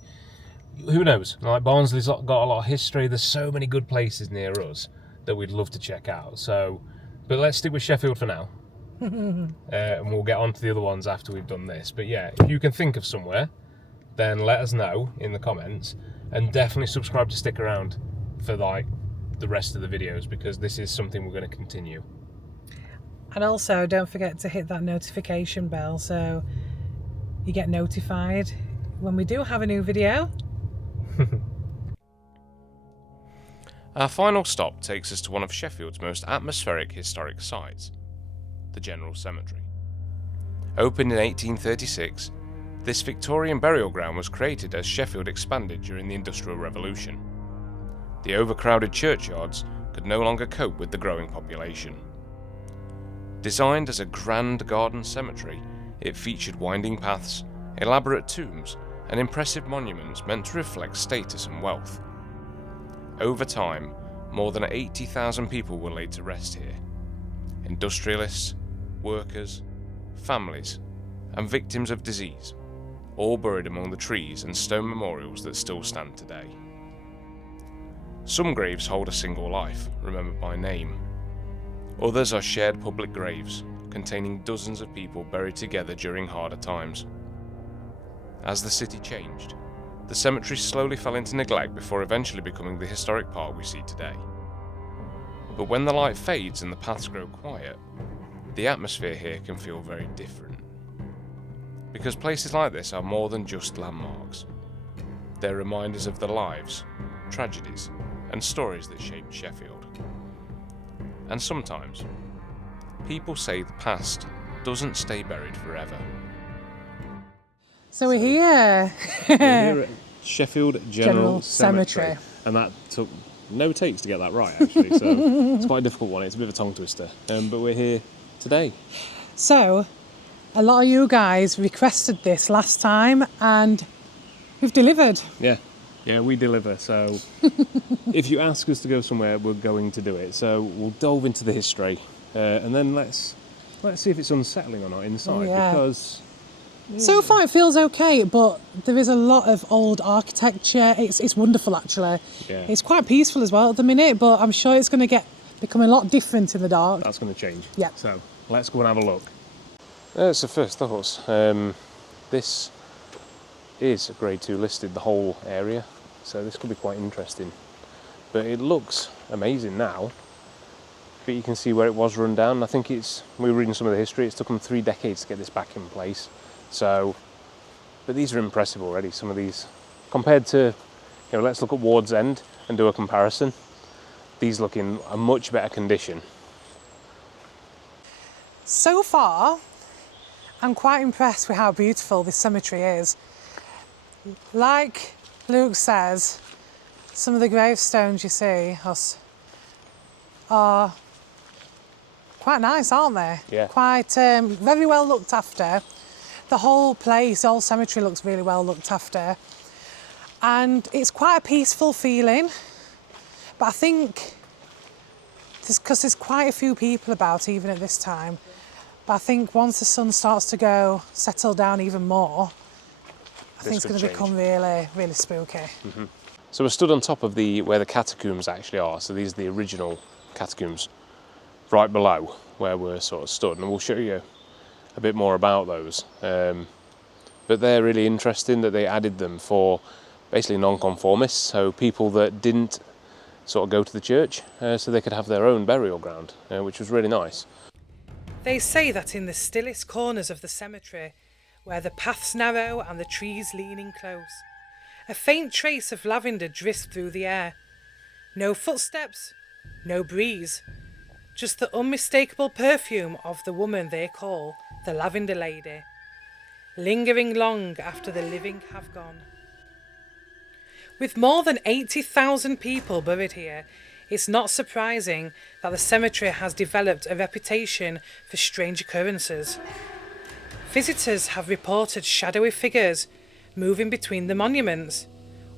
Who knows? Like Barnsley's got a lot of history. There's so many good places near us that we'd love to check out. So, but let's stick with Sheffield for now. and we'll get on to the other ones after we've done this. But yeah, if you can think of somewhere, then let us know in the comments, and definitely subscribe to stick around for like the rest of the videos, because this is something we're going to continue. And also, don't forget to hit that notification bell so you get notified when we do have a new video. Our final stop takes us to one of Sheffield's most atmospheric historic sites, the General Cemetery. Opened in 1836, this Victorian burial ground was created as Sheffield expanded during the Industrial Revolution. The overcrowded churchyards could no longer cope with the growing population. Designed as a grand garden cemetery, it featured winding paths, elaborate tombs, and impressive monuments meant to reflect status and wealth. Over time, more than 80,000 people were laid to rest here. Industrialists, workers, families, and victims of disease, all buried among the trees and stone memorials that still stand today. Some graves hold a single life, remembered by name. Others are shared public graves, containing dozens of people buried together during harder times. As the city changed, the cemetery slowly fell into neglect before eventually becoming the historic park we see today. But when the light fades and the paths grow quiet, the atmosphere here can feel very different. Because places like this are more than just landmarks. They're reminders of the lives, tragedies, and stories that shaped Sheffield. And sometimes, people say the past doesn't stay buried forever. So we're here. We're here at Sheffield General Cemetery. And that took no takes to get that right, actually, so it's quite a difficult one. It's a bit of a tongue twister, but we're here today. So, a lot of you guys requested this last time and we've delivered. Yeah, we deliver, so if you ask us to go somewhere, we're going to do it. So we'll delve into the history, and then let's see if it's unsettling or not inside, because... So far it feels okay, but there is a lot of old architecture. It's wonderful, actually. Yeah. It's quite peaceful as well at the minute, but I'm sure it's going to become a lot different in the dark. That's going to change. Yeah. So let's go and have a look. So first thoughts. This is a Grade 2 listed, the whole area, so this could be quite interesting. But it looks amazing now. But you can see where it was run down. I think we were reading some of the history. It's taken 3 decades to get this back in place. So, but these are impressive already. Some of these, compared to, let's look at Ward's End and do a comparison. These look in a much better condition. So far, I'm quite impressed with how beautiful this cemetery is. Like Luke says, some of the gravestones you see are quite nice, aren't they? Yeah. Quite very well looked after. The whole place, the whole cemetery looks really well looked after. And it's quite a peaceful feeling. But I think, because there's quite a few people about even at this time, but I think once the sun starts to settle down even more, I think it's going to become really, really spooky. Mm-hmm. So we're stood on top of where the catacombs actually are. So these are the original catacombs right below where we're sort of stood. And we'll show you a bit more about those. But they're really interesting that they added them for basically non-conformists, so people that didn't sort of go to the church, so they could have their own burial ground, which was really nice. They say that in the stillest corners of the cemetery, where the paths narrow and the trees leaning close, a faint trace of lavender drifts through the air. No footsteps, no breeze, just the unmistakable perfume of the woman they call the Lavender Lady, lingering long after the living have gone. With more than 80,000 people buried here, it's not surprising that the cemetery has developed a reputation for strange occurrences. Visitors have reported shadowy figures moving between the monuments,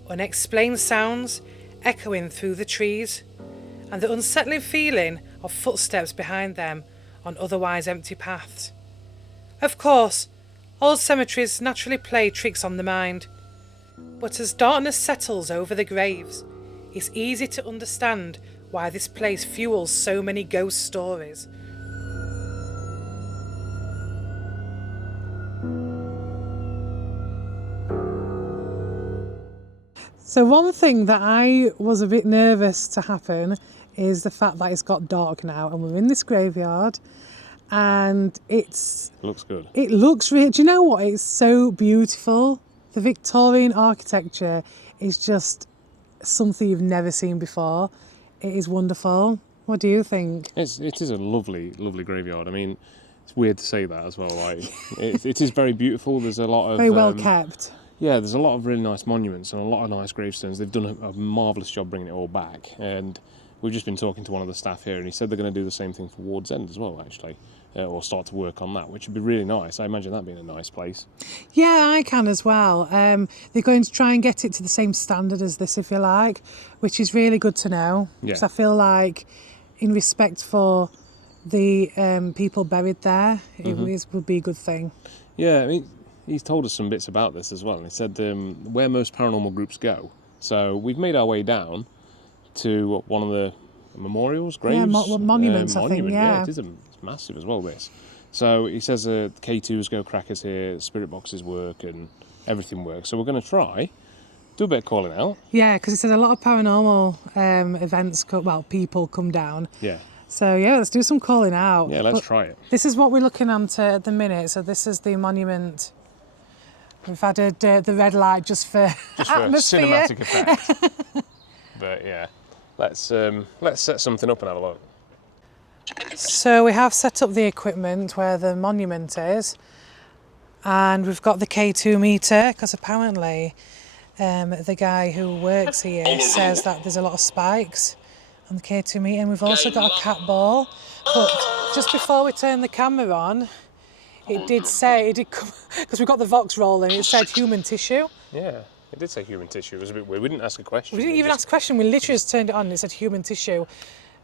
unexplained sounds echoing through the trees, and the unsettling feeling of footsteps behind them on otherwise empty paths. Of course, old cemeteries naturally play tricks on the mind, but as darkness settles over the graves, it's easy to understand why this place fuels so many ghost stories. So one thing that I was a bit nervous to happen is the fact that it's got dark now and we're in this graveyard and Looks good. it looks really, do you know what? It's so beautiful. The Victorian architecture is just something you've never seen before. It is wonderful. What do you think? It is a lovely, lovely graveyard. I mean, it's weird to say that as well. Like, it is very beautiful. There's a lot of Very well kept. Yeah, there's a lot of really nice monuments and a lot of nice gravestones. They've done a marvellous job bringing it all back. And we've just been talking to one of the staff here, and he said they're going to do the same thing for Ward's End as well, actually, or start to work on that, which would be really nice. I imagine that being a nice place. Yeah, I can as well. They're going to try and get it to the same standard as this, if you like, which is really good to know. Yeah. Because I feel like, in respect for the people buried there, it would be a good thing. Yeah, I mean, he's told us some bits about this as well. And he said where most paranormal groups go. So we've made our way down to one of the memorials, graves? Yeah, monuments, I think, yeah. It's massive as well, this. So he says K2s go crackers here, spirit boxes work, and everything works. So we're going to try, do a bit of calling out. Yeah, because he said a lot of paranormal events, people come down. Yeah. So yeah, let's do some calling out. Yeah, let's try it. This is what we're looking at the minute. So this is the monument. We've added the red light just for atmosphere. Cinematic effect. But yeah, let's set something up and have a look. So we have set up the equipment where the monument is, and we've got the K2 meter because apparently the guy who works here says that there's a lot of spikes on the K2 meter, and we've also got a cat ball. But just before we turn the camera on, it did come, because we've got the Vox rolling, it said human tissue. Yeah, it did say human tissue. It was a bit weird. We didn't ask a question. We didn't even ask a question, we literally just turned it on and it said human tissue.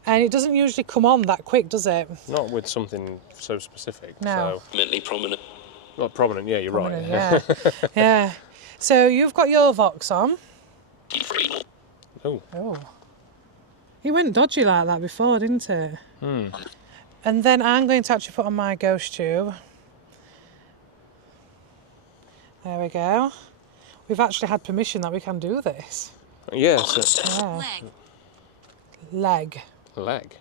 And it doesn't usually come on that quick, does it? Not with something so specific. No. So. Mentally prominent. Not prominent, yeah, you're Prominent, right. Yeah. Yeah. So you've got your Vox on. Oh. Oh. It went dodgy like that before, didn't it? Hmm. And then I'm going to actually put on my ghost tube. There we go. We've actually had permission that we can do this. Yes. Yeah. Leg. Leg.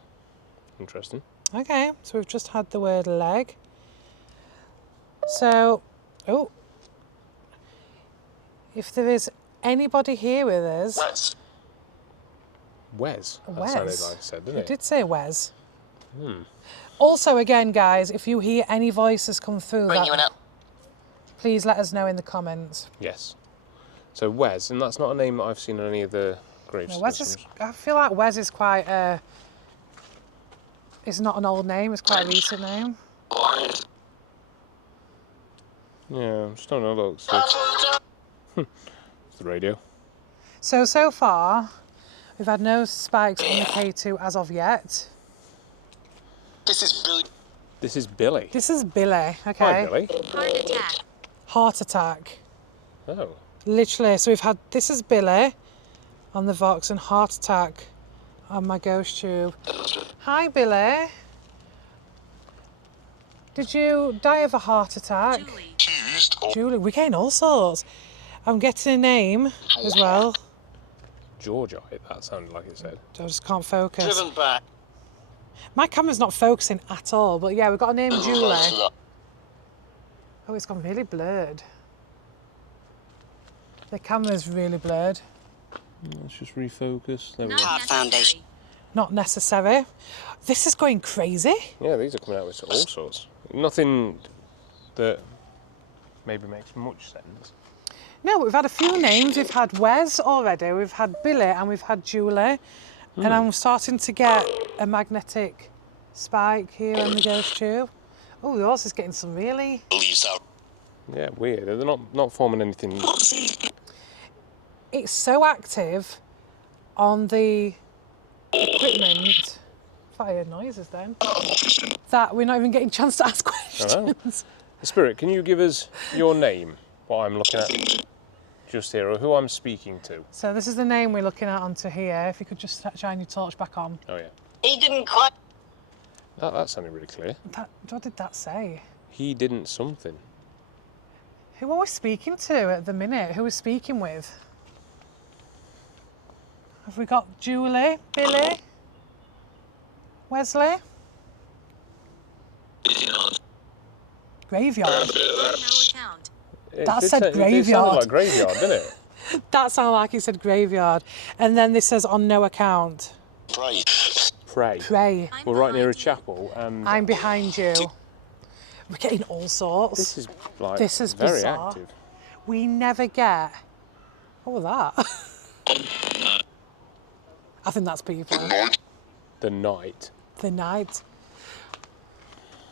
Interesting. Okay, so we've just had the word leg. So, if there is anybody here with us... Wes. That Wes. sounded like I said, didn't It it? did say Wes. Also, again, guys, if you hear any voices come through, please let us know in the comments. Yes. So Wes, and that's not a name that I've seen on any of the graves. No, I feel like Wes is quite it's not an old name, it's quite a recent name. Yeah, I'm just having a look. So it's the radio. So far, we've had no spikes on the K2 as of yet. This is Billy. This is Billy. This is Billy, okay. Hi, Billy. Heart attack. Oh. Literally, so we've had, this is Billy on the Vox and heart attack on my ghost tube. Hi, Billy. Did you die of a heart attack? Julie. We're getting all sorts. I'm getting a name as well. Georgia, that sounded like it said. I just can't focus. Driven back. My camera's not focusing at all, but yeah, we've got a name, Julie. Oh, it's gone really blurred. The camera's really blurred. Let's just refocus. There we go. Heart Foundation. Not necessary. This is going crazy. Yeah, these are coming out with all sorts. Nothing that maybe makes much sense. No, we've had a few names. We've had Wes already, we've had Billy, and we've had Julie. And I'm starting to get a magnetic spike here on the ghost tube. Oh, yours is getting some really... Yeah, weird. They're not forming anything. It's so active on the equipment. Fire noises then. That we're not even getting a chance to ask questions. Spirit, can you give us your name? What I'm looking at just here, or who I'm speaking to? So this is the name we're looking at onto here. If you could just shine your torch back on. Oh yeah. He didn't quite. That sounded really clear. What did that say? He didn't something. Who are we speaking to at the minute? Who are we speaking with? Have we got Julie, Billy, Wesley? Graveyard. No account. That It said It graveyard. sounded like graveyard, didn't it? That sounded like he said graveyard. And then this says on no account. Pray. Pray. Pray. We're right near a chapel, and I'm behind you. We're getting all sorts. this is like This is very bizarre. active. We never get. What was that? I think that's people. The night. The night.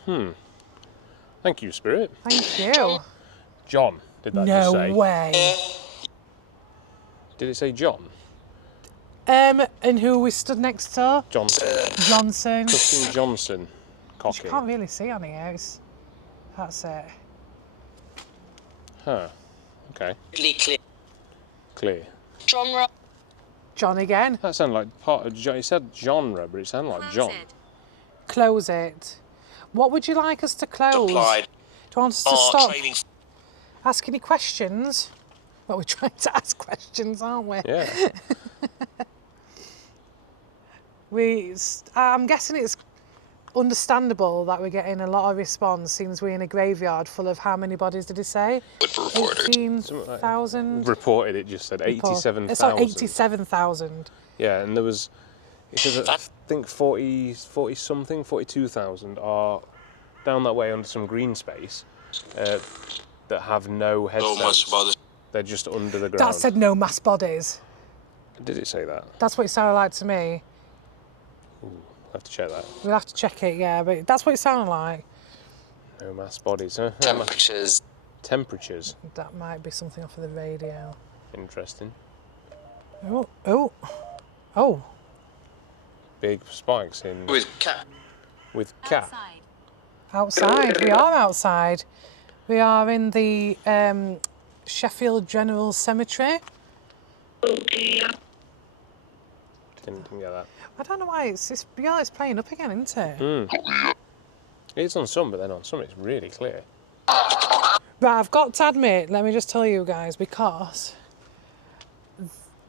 Thank you, Spirit. Thank you. John, did that just say? No way. Did it say John? And who we stood next to? Johnson. Johnson. Justin Johnson. You Cocking. can't really see on here. That's it. Huh. Okay. Clear. Clear. Genre. John again. That sounded like part of. It said genre, but it sounded like Close John. it. Close it. What would you like us to close? Applied. Do you want us to Are stop training. asking any questions? Well, we're trying to ask questions, aren't we? Yeah. I'm guessing it's understandable that we're getting a lot of response since we're in a graveyard full of how many bodies did he say? Reported. 18,000? Reported, it just said 87,000. Sorry, 87,000. Yeah, and there was, it says, I think 40 something, 42,000 are down that way under some green space that have no headstones. They're just under the ground. That said no mass bodies. Did it say that? That's what it sounded like to me. I'll have to check that. We'll have to check it, yeah, but that's what it sounded like. No mass bodies, huh? Temperatures. Temperatures. That might be something off of the radio. Interesting. Oh. Big spikes in With cat. with cat. Outside. Outside, we are outside. We are in the Sheffield General Cemetery. Didn't get that. I don't know why it's playing up again, isn't it? It's on some, but then on some it's really clear. Right, I've got to admit, let me just tell you guys, because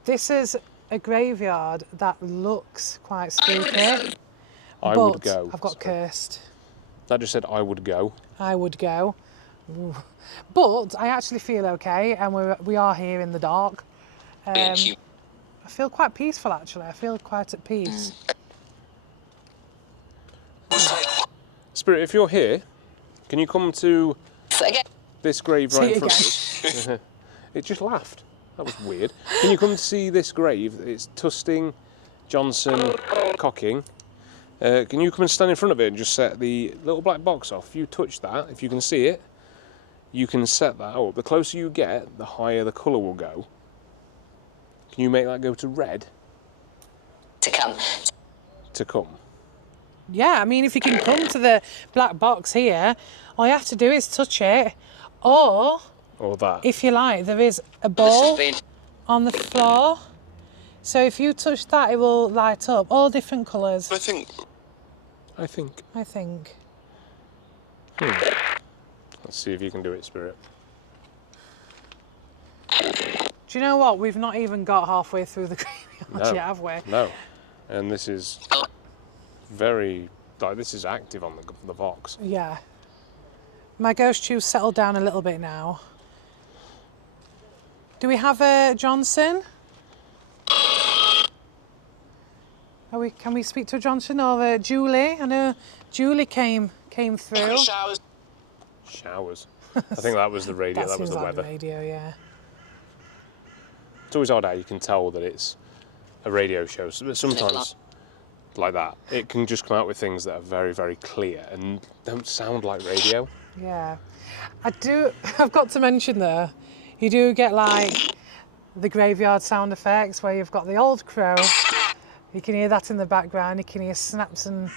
this is a graveyard that looks quite spooky. I but would go. I've got so- cursed. That just said I would go. I would go. Ooh. But I actually feel okay, and we are here in the dark. I feel quite peaceful, actually. I feel quite at peace. Spirit, if you're here, can you come to this grave See right in it front of us? It just laughed. That was weird. Can you come to see this grave? It's Tusting, Johnson, Cocking. Can you come and stand in front of it and just set the little black box off? If you touch that, if you can see it, you can set that up. The closer you get, the higher the colour will go. Can you make that go to red? To come. To come. Yeah, I mean, if you can come to the black box here, all you have to do is touch it. Or, Or that. if you like, there is a This ball has been on the floor. So if you touch that, it will light up. All different colours, I think. I think. I think. Let's see if you can do it, Spirit. Do you know what? We've not even got halfway through the graveyard No. yet, have we? No. And this is very, like, this is active on the Vox. Yeah. My ghost tube's settled down a little bit now. Do we have a Johnson? Can we speak to a Johnson or Julie? I know Julie came through. Showers. Showers. I think that was the radio, that was seems the like weather. the radio, yeah. It's always odd how you can tell that it's a radio show, but sometimes, like that, it can just come out with things that are very, very clear and don't sound like radio. Yeah. I've got to mention though, you do get like the graveyard sound effects where you've got the old crow. You can hear that in the background, you can hear snaps and...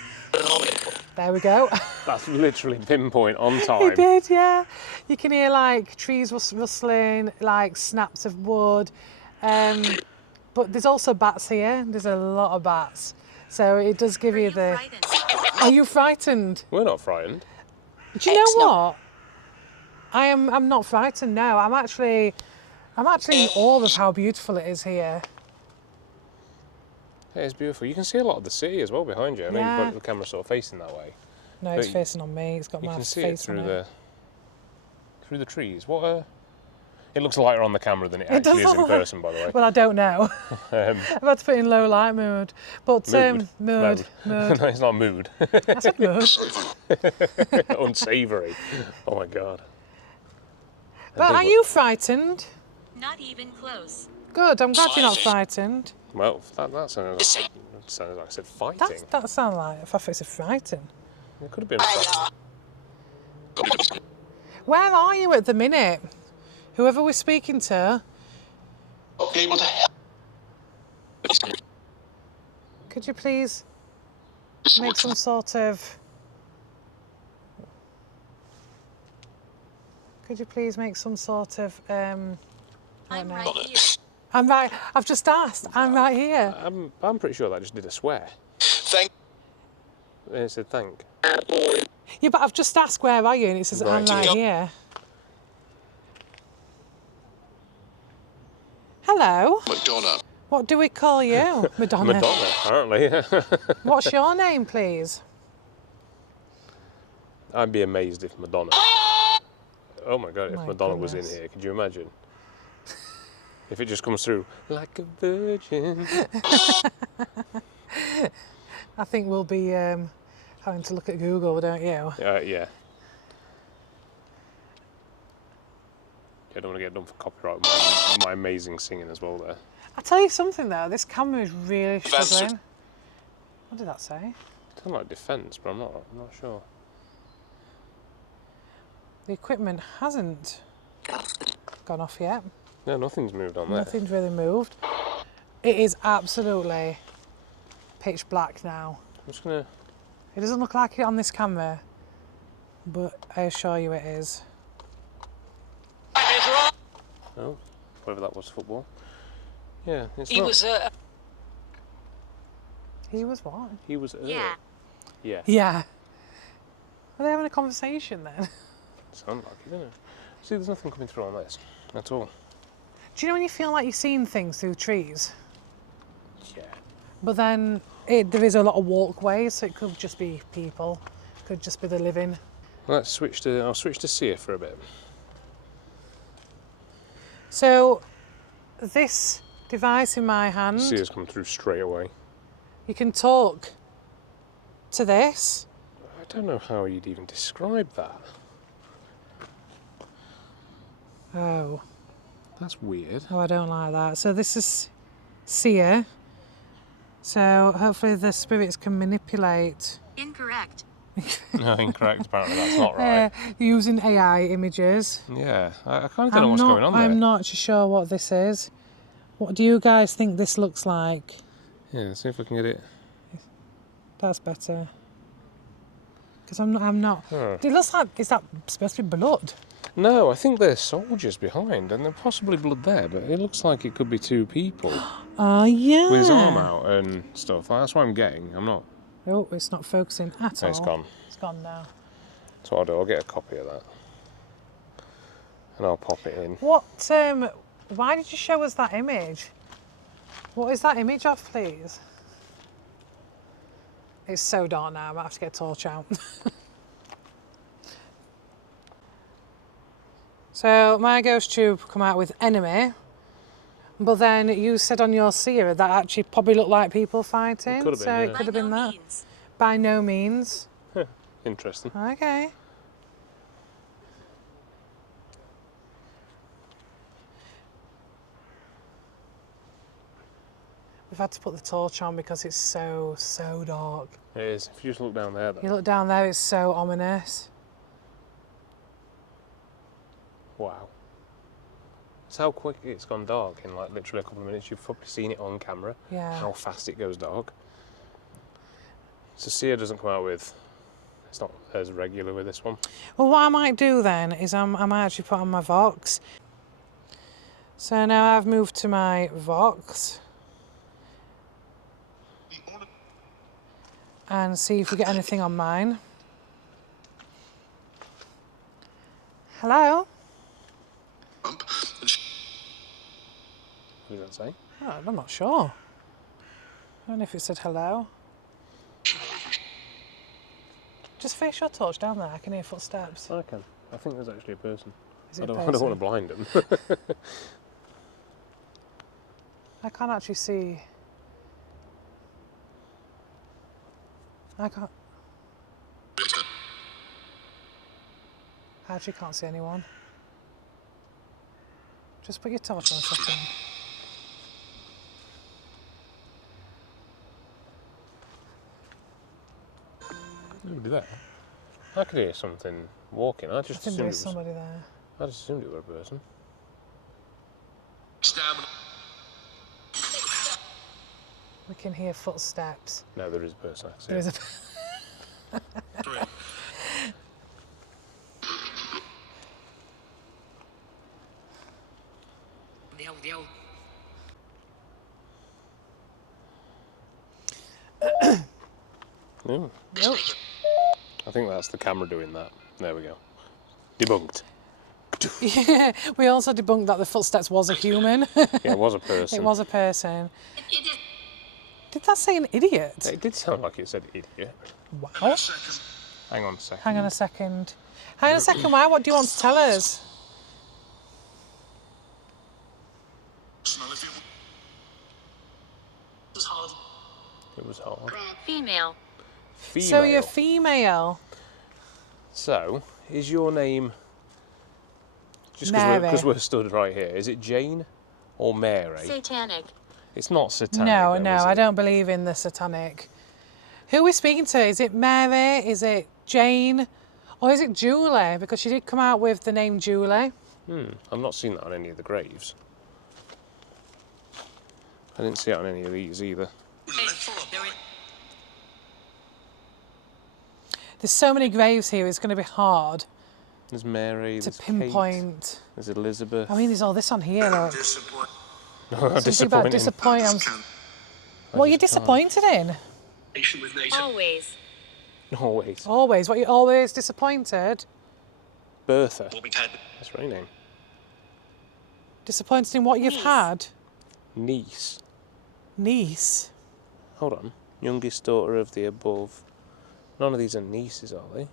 There we go. That's literally pinpoint on It time. did, yeah. You can hear like trees rustling, like snaps of wood. But there's also bats here. There's a lot of bats. So it does give you the... Frightened. Are you frightened? We're not frightened. Do you know what? I'm not frightened now. I'm actually in awe of how beautiful it is here. It is beautiful. You can see a lot of the city as well behind you. I know Yeah. you've got the camera sort of facing that way. No, it's But facing on me. It's got You my can see face it through on the trees. What a... It looks lighter on the camera than it It does actually is in look like- person, by the way. Well, I don't know. I've had to put it in low light mode. But mood. No, it's not mood. I said mood. Unsavoury. Oh my god. But are you frightened? Not even close. Good. I'm glad you're not frightened. Well, that sounded like I said fighting. That sounds like I thought it said frightened. It could have been fighting. Where are you at the minute? Whoever we're speaking to. Okay, what the hell? Could you please make some sort of... Could you please make some sort of... I'm right here. I'm right. I've just asked. I'm right here. I'm pretty sure that just did a swear. Thank It said thank. Yeah, but I've just asked where are you, and it says I'm Right. right here. Hello. Madonna. What do we call you? Madonna. Madonna, apparently. What's your name, please? I'd be amazed if Madonna... Oh my god, if My Madonna was in goodness. here, could you imagine? If it just comes through like a virgin. I think we'll be having to look at Google, don't you? Yeah. I don't want to get done for copyright with my amazing singing as well there. I'll tell you something though, this camera is really struggling. What did that say? It sounds like defence, but I'm not sure. The equipment hasn't gone off yet. No, nothing's moved on there. Nothing's really moved. It is absolutely pitch black now. I'm just gonna... It doesn't look like it on this camera, but I assure you it is. Oh, whatever that was, football. Yeah, it's He not. He was what? He was... Yeah. Yeah. Yeah. Are they having a conversation then? Sound like it, doesn't it? See, there's nothing coming through on this at all. Do you know when you feel like you're seeing things through trees? Yeah. But then there is a lot of walkways, so it could just be people. It could just be the living. I'll switch to Seer for a bit. So this device in my hand, Seer's come through straight away. you can talk to this. I don't know how you'd even describe that. Oh, That's weird. I don't like that. So this is seer. So hopefully the spirits can manipulate Incorrect. No, incorrect. Apparently that's not right. using AI images. Yeah, I kind of don't know what's going on there. I'm not sure what this is. What do you guys think this looks like? Yeah, let's see if we can get it. That's better. Because I'm not. Huh. It looks like, is that supposed to be blood? No, I think there's soldiers behind, and there's possibly blood there, but it looks like it could be two people Oh, yeah. with his arm out and stuff. That's what I'm getting. I'm not. Oh, it's not focusing at all. It's gone. It's gone now. So I'll do. I'll get a copy of that, and I'll pop it in. What, why did you show us that image? What is that image of, please? It's so dark now, I might have to get a torch out. So my ghost tube come out with enemy, but then you said on your seer that actually probably looked like people fighting. It could have been, so yeah. it could have been that. Means. By no means. Interesting. Okay. We've had to put the torch on because it's so dark. It is. If you just look down there, You though. look down there, it's so ominous. Wow. It's how quick it's gone dark in like literally a couple of minutes. You've probably seen it on camera. Yeah. How fast it goes dark. So Seer doesn't come out with. It's not as regular with this one. Well, what I might do then is I might actually put on my Vox. So now I've moved to my Vox. And see if we get anything on mine. Hello? What does that say? Oh, I'm not sure. don't know if it said hello. Just face your torch down there. I can hear footsteps. I can. I think there's actually a person. Is it I a don't person? want to blind him. I can't actually see. I can't. I actually can't see anyone. Just put your torch on a second. Nobody there. I could hear something walking. I I just think assumed there it is was. somebody there. I just assumed it was a person. We can hear footsteps. No, there is a person. I can see There is it. a. No. Nope. I think that's the camera doing that. There we go. Debunked. Yeah, we also debunked that the footsteps was a human. Yeah, it was a person. It was a person. Did that say an idiot? It did sound like it said idiot. Wow. Hang on a second. Hang on a second. Hang on a second, why? What do you want to tell us? It was hard. Female. Female. So you're female. So, is your name... Just Mary. because we're stood right here, is it Jane or Mary? Satanic. It's not satanic. No, though, no, is I it? don't believe in the satanic. Who are we speaking to? Is it Mary? Is it Jane? Or is it Julie? Because she did come out with the name Julie. I've not seen that on any of the graves. I didn't see it on any of these either. There's so many graves here, it's going to be hard There's Mary, to there's pinpoint. Kate, there's Elizabeth. I mean, there's all this on here, look. No, Something about disappointing. What are you just disappointed in? Always. Always. Always. What, you're always disappointed? Bertha. That's her name. Disappointed in what you've Niece. had? Niece. Niece. Hold on. Youngest daughter of the above. None of these are nieces, are they?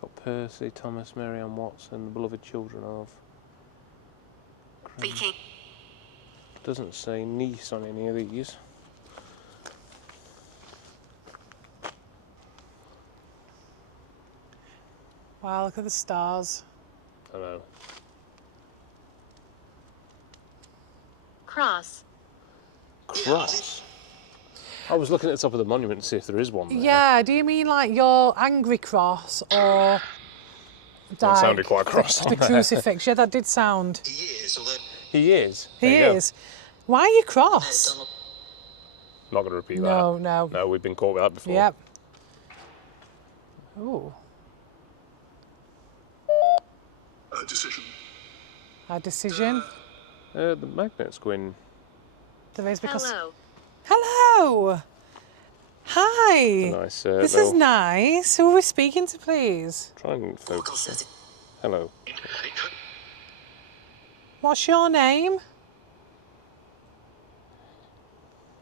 Got Percy, Thomas, Mary Ann Watson, the beloved children of. Speaking. Doesn't say niece on any of these. Wow, look at the stars. I know. Cross. Cross. I was looking at the top of the monument to see if there is one there. Yeah, do you mean like your angry cross or That sounded quite cross. the crucifix? Yeah, that did sound. He is. He There you go. is. Why are you cross? Not going to repeat that. No, no. No, we've been caught with that before. Yep. Ooh, Decision. a decision. The magnet's going... There is because. Hello. Hello. Hi. Nice. This is nice. Who are we speaking to, please? Try and focus. Hello. What's your name?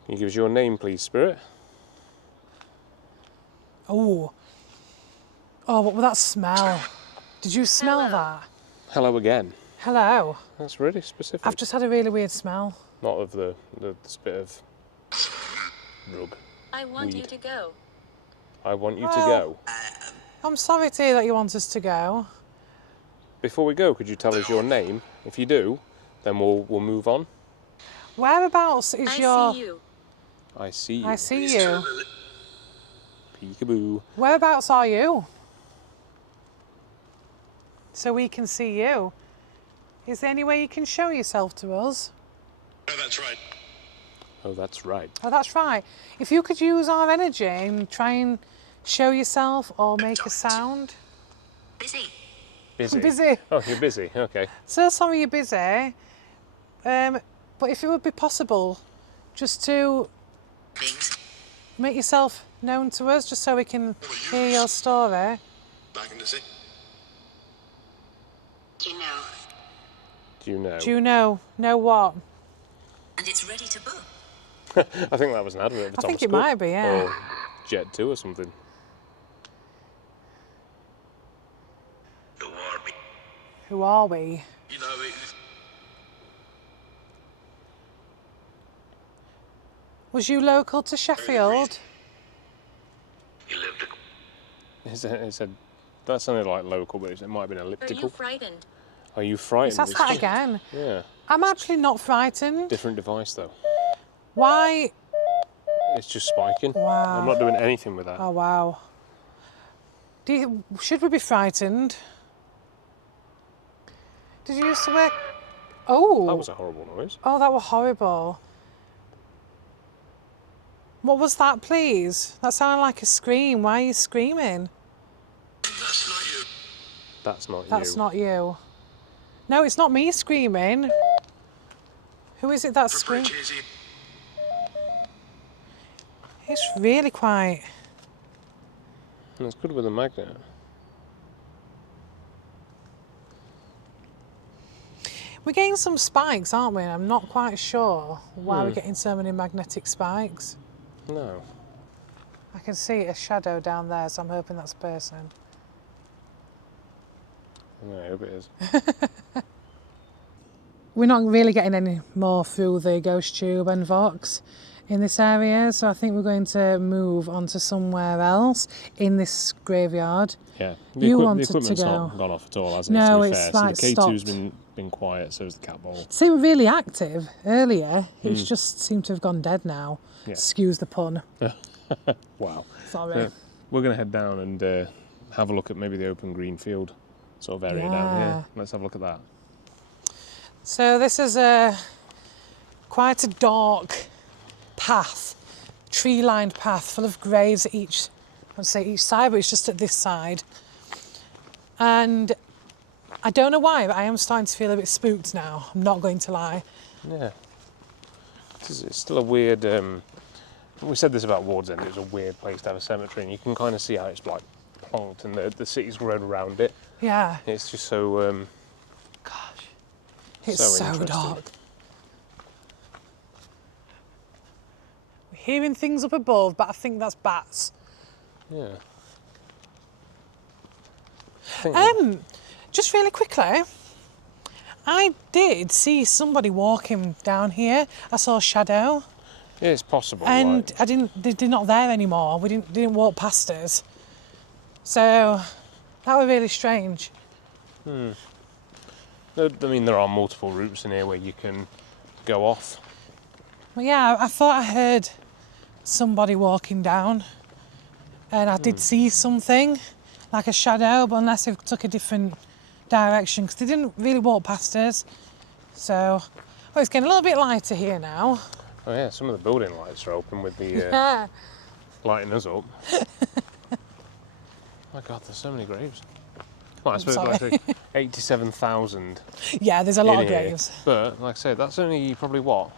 Can you give us your name, please, Spirit? Oh. Oh, what was that smell? Did you smell Hello. that? Hello again. Hello. That's really specific. I've just had a really weird smell. Not of the bit of drug. I want you Weed. to go. I want you to Well- go. I'm sorry to hear that you want us to go. Before we go, could you tell us your name? If you do, then we'll move on. Whereabouts is I your... see you. I see you. I see you. Peekaboo. Whereabouts are you? So we can see you. Is there any way you can show yourself to us? Oh, that's right. Oh, that's right. Oh, that's right. If you could use our energy and try and show yourself or make a sound. Busy. Busy. I'm busy. Oh, you're busy. Okay. So sorry you're busy. But if it would be possible, just to Things. make yourself known to us, just so we can hear your story. Back in the city. You know. Do you know? Do you know what? And it's ready to book. I think that was an advert for I think Thomas it Cook might be, yeah. or Jet 2 or something. Who are we? Who are we? You know, Was you local to Sheffield? he lived It said that sounded like local, but it might have been Are you elliptical. frightened? Are you frightened? That's that again. Yeah. I'm actually not frightened. Different device though. Why? It's just spiking. Wow. I'm not doing anything with that. Oh, wow. Should we be frightened? Did you used to work? Oh. That was a horrible noise. Oh, that was horrible. What was that, please? That sounded like a scream. Why are you screaming? That's not you. That's not That's you. not you. No, it's not me screaming. Who is it that's screaming? Cheesy. It's really quiet. It's good with a magnet. We're getting some spikes, aren't we? I'm not quite sure why we're getting so many magnetic spikes. No. I can see a shadow down there, so I'm hoping that's a person. I hope it is. We're not really getting any more through the ghost tube and Vox in this area, so I think we're going to move on to somewhere else in this graveyard. Yeah. You wanted the equipment's to go. not gone off at all, has it? No, to be it's fair. like So the K2's stopped. been quiet, so is the cat ball. It seemed really active earlier. It's just seemed to have gone dead now. Yeah. Excuse the pun. Wow. Sorry. We're going to head down and have a look at maybe the open green field sort of area down Yeah. here. Let's have a look at that. So this is quite a dark path, tree-lined path full of graves at each side, but it's just at this side. And I don't know why, but I am starting to feel a bit spooked now. I'm not going to lie. Yeah. It's still a weird... we said this about Ward's End, it was a weird place to have a cemetery, and you can kind of see how it's like plonked and the city's grown around it. Yeah. It's just so... Gosh. It's So so interesting. dark. We're hearing things up above, but I think that's bats. yeah. I think Just really quickly, I did see somebody walking down here. I saw a shadow, yeah, it's possible. and like, they're not there anymore. We didn't walk past us, so that was really strange. I mean, there are multiple routes in here where you can go off. But yeah, I thought I heard somebody walking down, and I did see something like a shadow, but unless they took a different direction, because they didn't really walk past us. So, it's getting a little bit lighter here now. Oh yeah, some of the building lights are open with the Yeah. lighting us up. My God, there's so many graves. Well, I suppose sorry. like 87,000 Yeah, there's a lot in of here. graves. But like I said, that's only probably what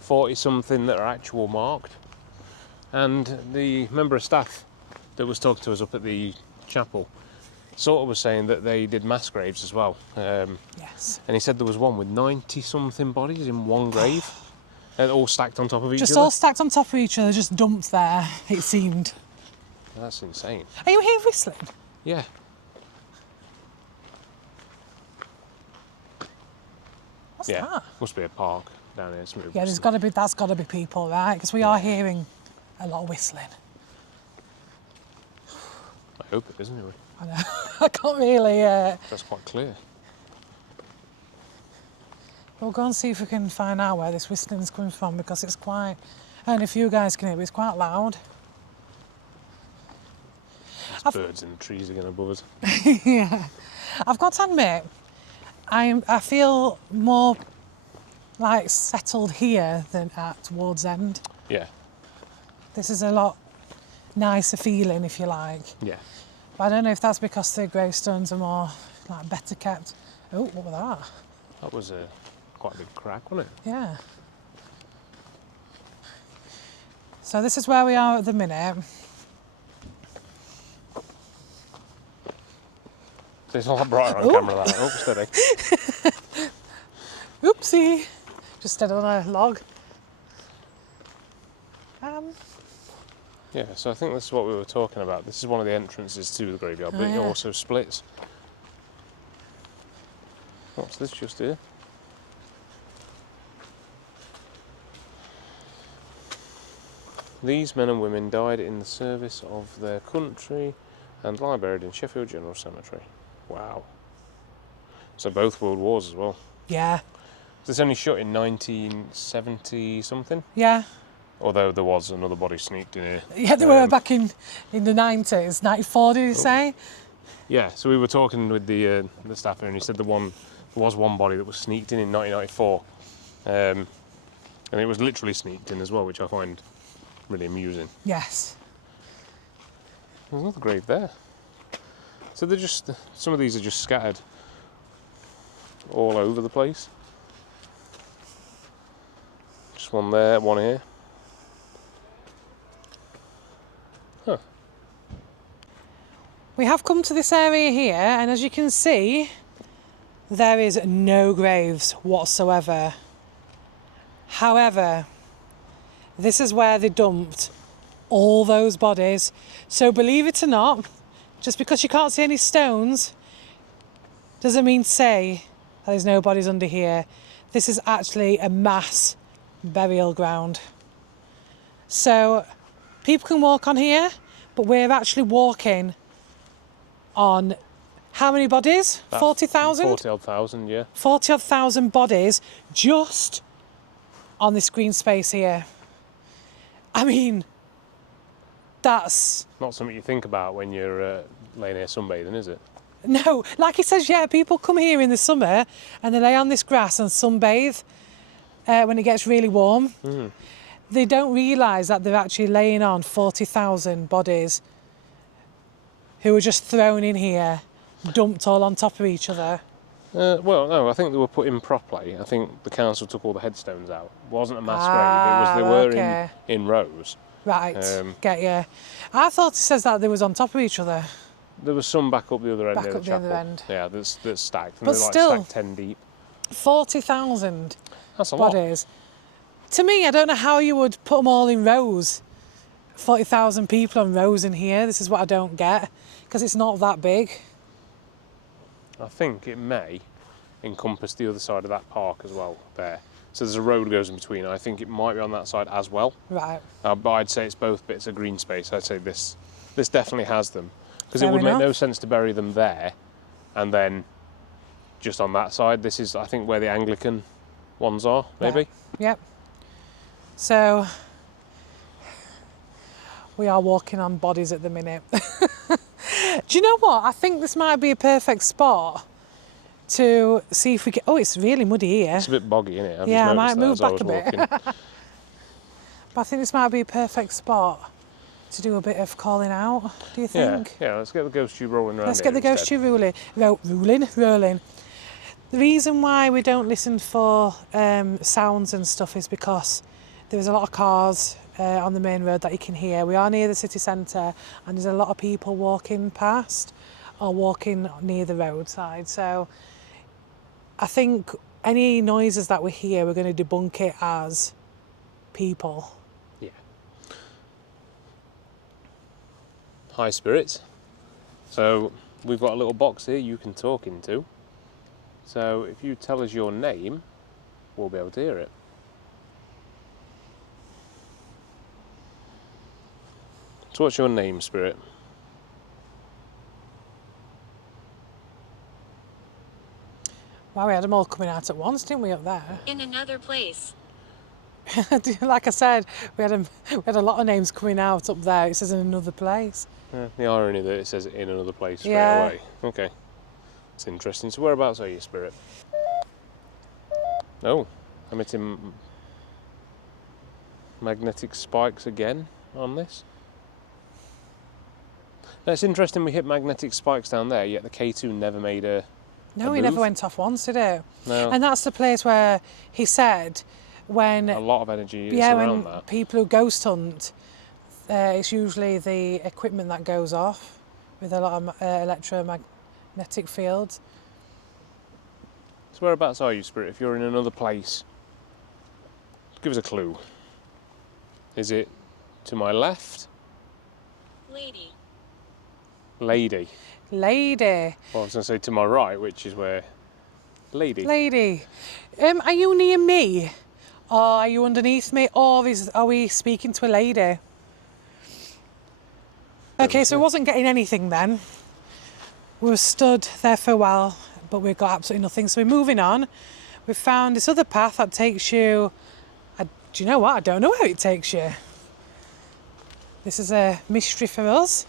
40 something that are actual marked. And the member of staff that was talking to us up at the chapel sort of was saying that they did mass graves as well. Yes. And he said there was one with 90 something bodies in one grave, and all stacked on top of each Just other. all stacked on top of each other, just dumped there, it seemed. That's insane. Are you here whistling? Yeah. What's Yeah. that? Must be a park down here. Somebody Yeah, that's got to be people, right? Because we are hearing a lot of whistling. I hope it is anyway. I know. I can't really. That's quite clear. We'll go and see if we can find out where this whistling is coming from, because it's quite. And if you guys can hear it, it's quite loud. There's birds in the trees again above us. Yeah. I've got to admit, I feel more like settled here than at Ward's End. Yeah. This is a lot nicer feeling, if you like. Yeah. But I don't know if that's because the gravestones are more like better kept. Oh, what was that? That was quite a big crack, wasn't it? Yeah. So this is where we are at the minute. It's a lot brighter on camera than that. Oh, steady. Oopsie. Just stood on a log. Yeah, so I think this is what we were talking about. This is one of the entrances to the graveyard, but it also splits. What's this just here? These men and women died in the service of their country and lie buried in Sheffield General Cemetery. Wow. So both World Wars as well. Yeah. This only shot in 1970 something, Yeah. although there was another body sneaked in here. Yeah, they were back in the 90s. 94, did you say? Yeah, so we were talking with the staff here, and he said there was one body that was sneaked in 1994, and it was literally sneaked in as well, which I find really amusing. Yes. There's another grave there. So they're just, some of these are just scattered all over the place. Just one there, one here. Huh. We have come to this area here, and as you can see, there is no graves whatsoever. However, this is where they dumped all those bodies. So believe it or not, just because you can't see any stones doesn't mean to say that there's no bodies under here. This is actually a mass burial ground. So people can walk on here, but we're actually walking on how many bodies? 40,000? 40-odd thousand, yeah. 40-odd thousand bodies just on this green space here. I mean, that's... Not something you think about when you're laying here sunbathing, is it? No, like he says, yeah, people come here in the summer and they lay on this grass and sunbathe when it gets really warm. They don't realise that they're actually laying on 40,000 bodies who were just thrown in here, dumped all on top of each other. Well, no, I think they were put in properly. I think the council took all the headstones out. It wasn't a mass grave, they were okay. in rows. Right, get you. I thought it says that they was on top of each other. There was some back up the other end Back near up the the chapel. other end. Yeah, that's stacked. And But they're still, like stacked 10 deep. 40,000 That's a lot. bodies. To me, I don't know how you would put them all in rows. 40,000 people on rows in here. This is what I don't get, because it's not that big. I think it may encompass the other side of that park as well, there. So there's a road that goes in between. I think it might be on that side as well. Right. But I'd say it's both bits of green space. I'd say this definitely has them. Because it Fair would make no enough. sense to bury them there and then just on that side. This is, I think, where the Anglican ones are, maybe. Right. Yep. So, we are walking on bodies at the minute. Do you know what? I think this might be a perfect spot to see if we get... Oh, it's really muddy here. It's a bit boggy, isn't it? Yeah, I might move back a bit. But I think this might be a perfect spot to do a bit of calling out, do you think? Yeah, let's get the ghost tube rolling around. Let's get the ghost tube rolling. The reason why we don't listen for sounds and stuff is because there's a lot of cars on the main road that you can hear. We are near the city centre and there's a lot of people walking past or walking near the roadside. So I think any noises that we hear, we're going to debunk it as people. Yeah. High spirits. So we've got a little box here you can talk into. So if you tell us your name, we'll be able to hear it. So what's your name, spirit? Wow, we had them all coming out at once, didn't we, up there? In another place. Like I said, we had a lot of names coming out up there. It says in another place. The irony that it says in another place straight Yeah. away. Okay. It's interesting. So whereabouts are you, spirit? Oh, emitting magnetic spikes again on this. Now it's interesting we hit magnetic spikes down there, yet the K2 never made a No, he move. never went off once, did it? No. And that's the place where he said when... A lot of energy is yeah, around when that. people who ghost hunt, it's usually the equipment that goes off with a lot of magnetic field. So whereabouts are you, Spirit? If you're in another place, give us a clue. Is it to my left? Lady. Lady. Lady. Well, I was going to say to my right, which is where lady. Lady. Are you near me? Or are you underneath me? Or are we speaking to a lady? Okay, so we wasn't getting anything then. We were stood there for a while, but we got absolutely nothing. So we're moving on. We found this other path that takes you... do you know what? I don't know where it takes you. This is a mystery for us.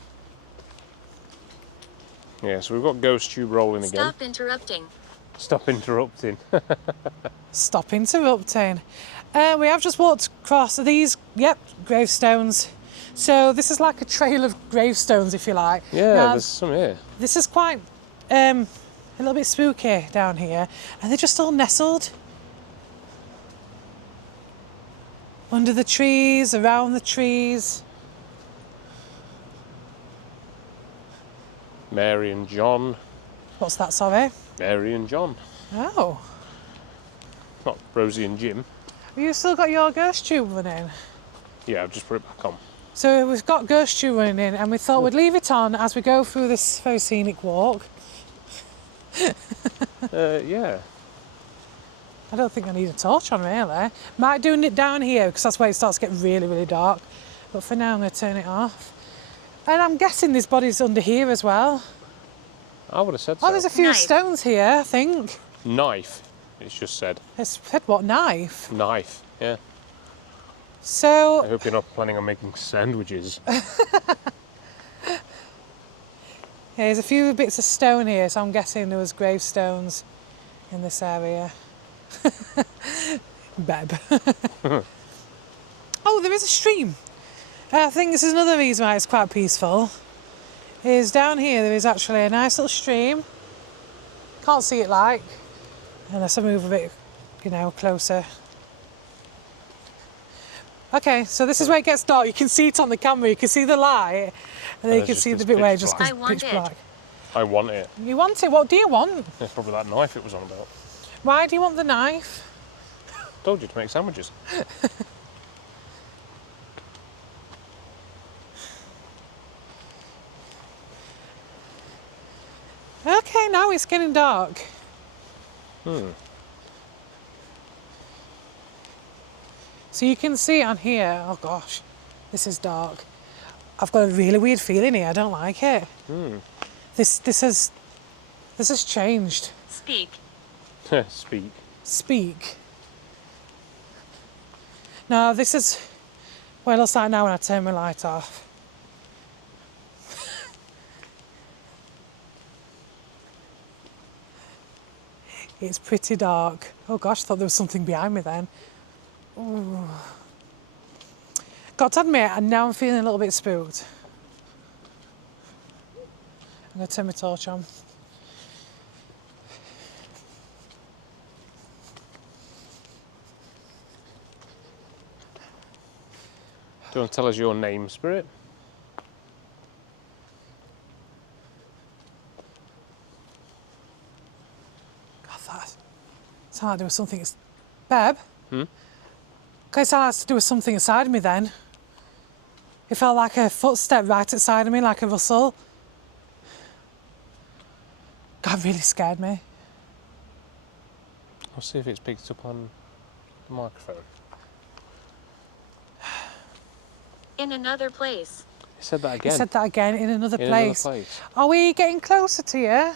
Yeah, so we've got Ghost Tube rolling again. Stop interrupting. Stop interrupting. Stop interrupting. We have just walked across these, gravestones. So this is like a trail of gravestones, if you like. Yeah, Now, there's some here. this is quite a little bit spooky down here, and they're just all nestled under the trees, around the trees. Mary and John. What's that, sorry? Mary and John. Oh, Not Rosie and Jim. have you still got your ghost tube running? Yeah, I've just put it back on. So we've got ghost tube running, and we thought we'd leave it on as we go through this very scenic walk. Yeah. I don't think I need a torch on, really. Might doing it down here, because that's where it starts to get really, really dark. But for now, I'm going to turn it off. And I'm guessing this body's under here as well. I would have said so. Oh, there's a few Knife. stones here, I think. Knife, it's just said. It's said what, knife? Knife, yeah. I So, hope you're not planning on making sandwiches. there's a few bits of stone here, so I'm guessing there was gravestones in this area. Beb. Oh, there is a stream. I think this is another reason why it's quite peaceful. Is down here there is actually a nice little stream. Can't see it like, unless I move a bit, closer. Okay, so this is where it gets dark. You can see it on the camera, you can see the light, and then you there's can just see the this bit where it pitch just black. goes I want pitch it. black. I want it. You want it? What do you want? It's probably that knife it was on about. Why do you want the knife? Told you to make sandwiches. Okay, now it's getting dark. So you can see on here, oh gosh, this is dark. I've got a really weird feeling here, I don't like it. This has changed. Speak. Speak. Speak. Now this is what it looks like now when I turn my light off. It's pretty dark. Oh gosh, I thought there was something behind me then. Ooh. Got to admit, now I'm feeling a little bit spooked. I'm going to turn my torch on. Do you want to tell us your name, Spirit? God, that sounded like there was something. Beb? Okay, it sounded like there was something inside of me then. It felt like a footstep right outside of me, like a rustle. God, it really scared me. I'll see if it's picked up on the microphone. In another place. He said that He again. said that again in another In place. another place. Are we getting closer to you?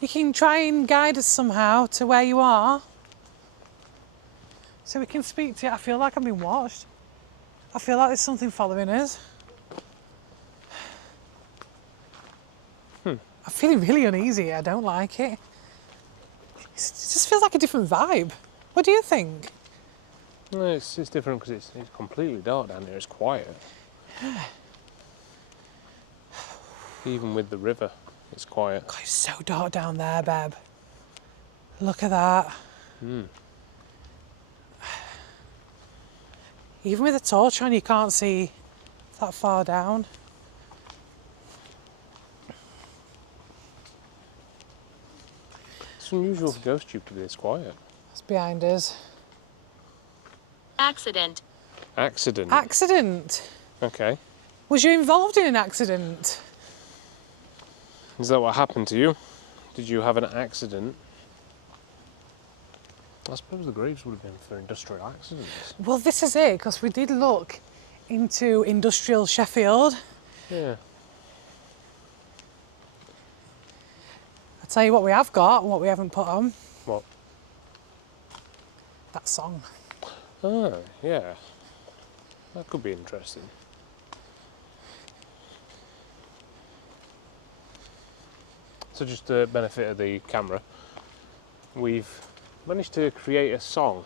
You can try and guide us somehow to where you are. So we can speak to you. I feel like I'm being watched. I feel like there's something following us. I'm feeling really uneasy. I don't like it. It just feels like a different vibe. What do you think? No, it's different because it's completely dark down here. It's quiet. Even with the river, it's quiet. God, it's so dark down there, Beb. Look at that. Even with a torch on, you can't see that far down. It's unusual for Ghost Tube to be this quiet. It's behind us. Accident. Accident. Accident. Okay. Was you involved in an accident? Is that what happened to you? Did you have an accident? I suppose the graves would have been for industrial accidents. Well, this is it, because we did look into industrial Sheffield. Yeah. I'll tell you what we have got and what we haven't put on. What? That song. Ah, yeah. That could be interesting. So just the benefit of the camera, we've managed to create a song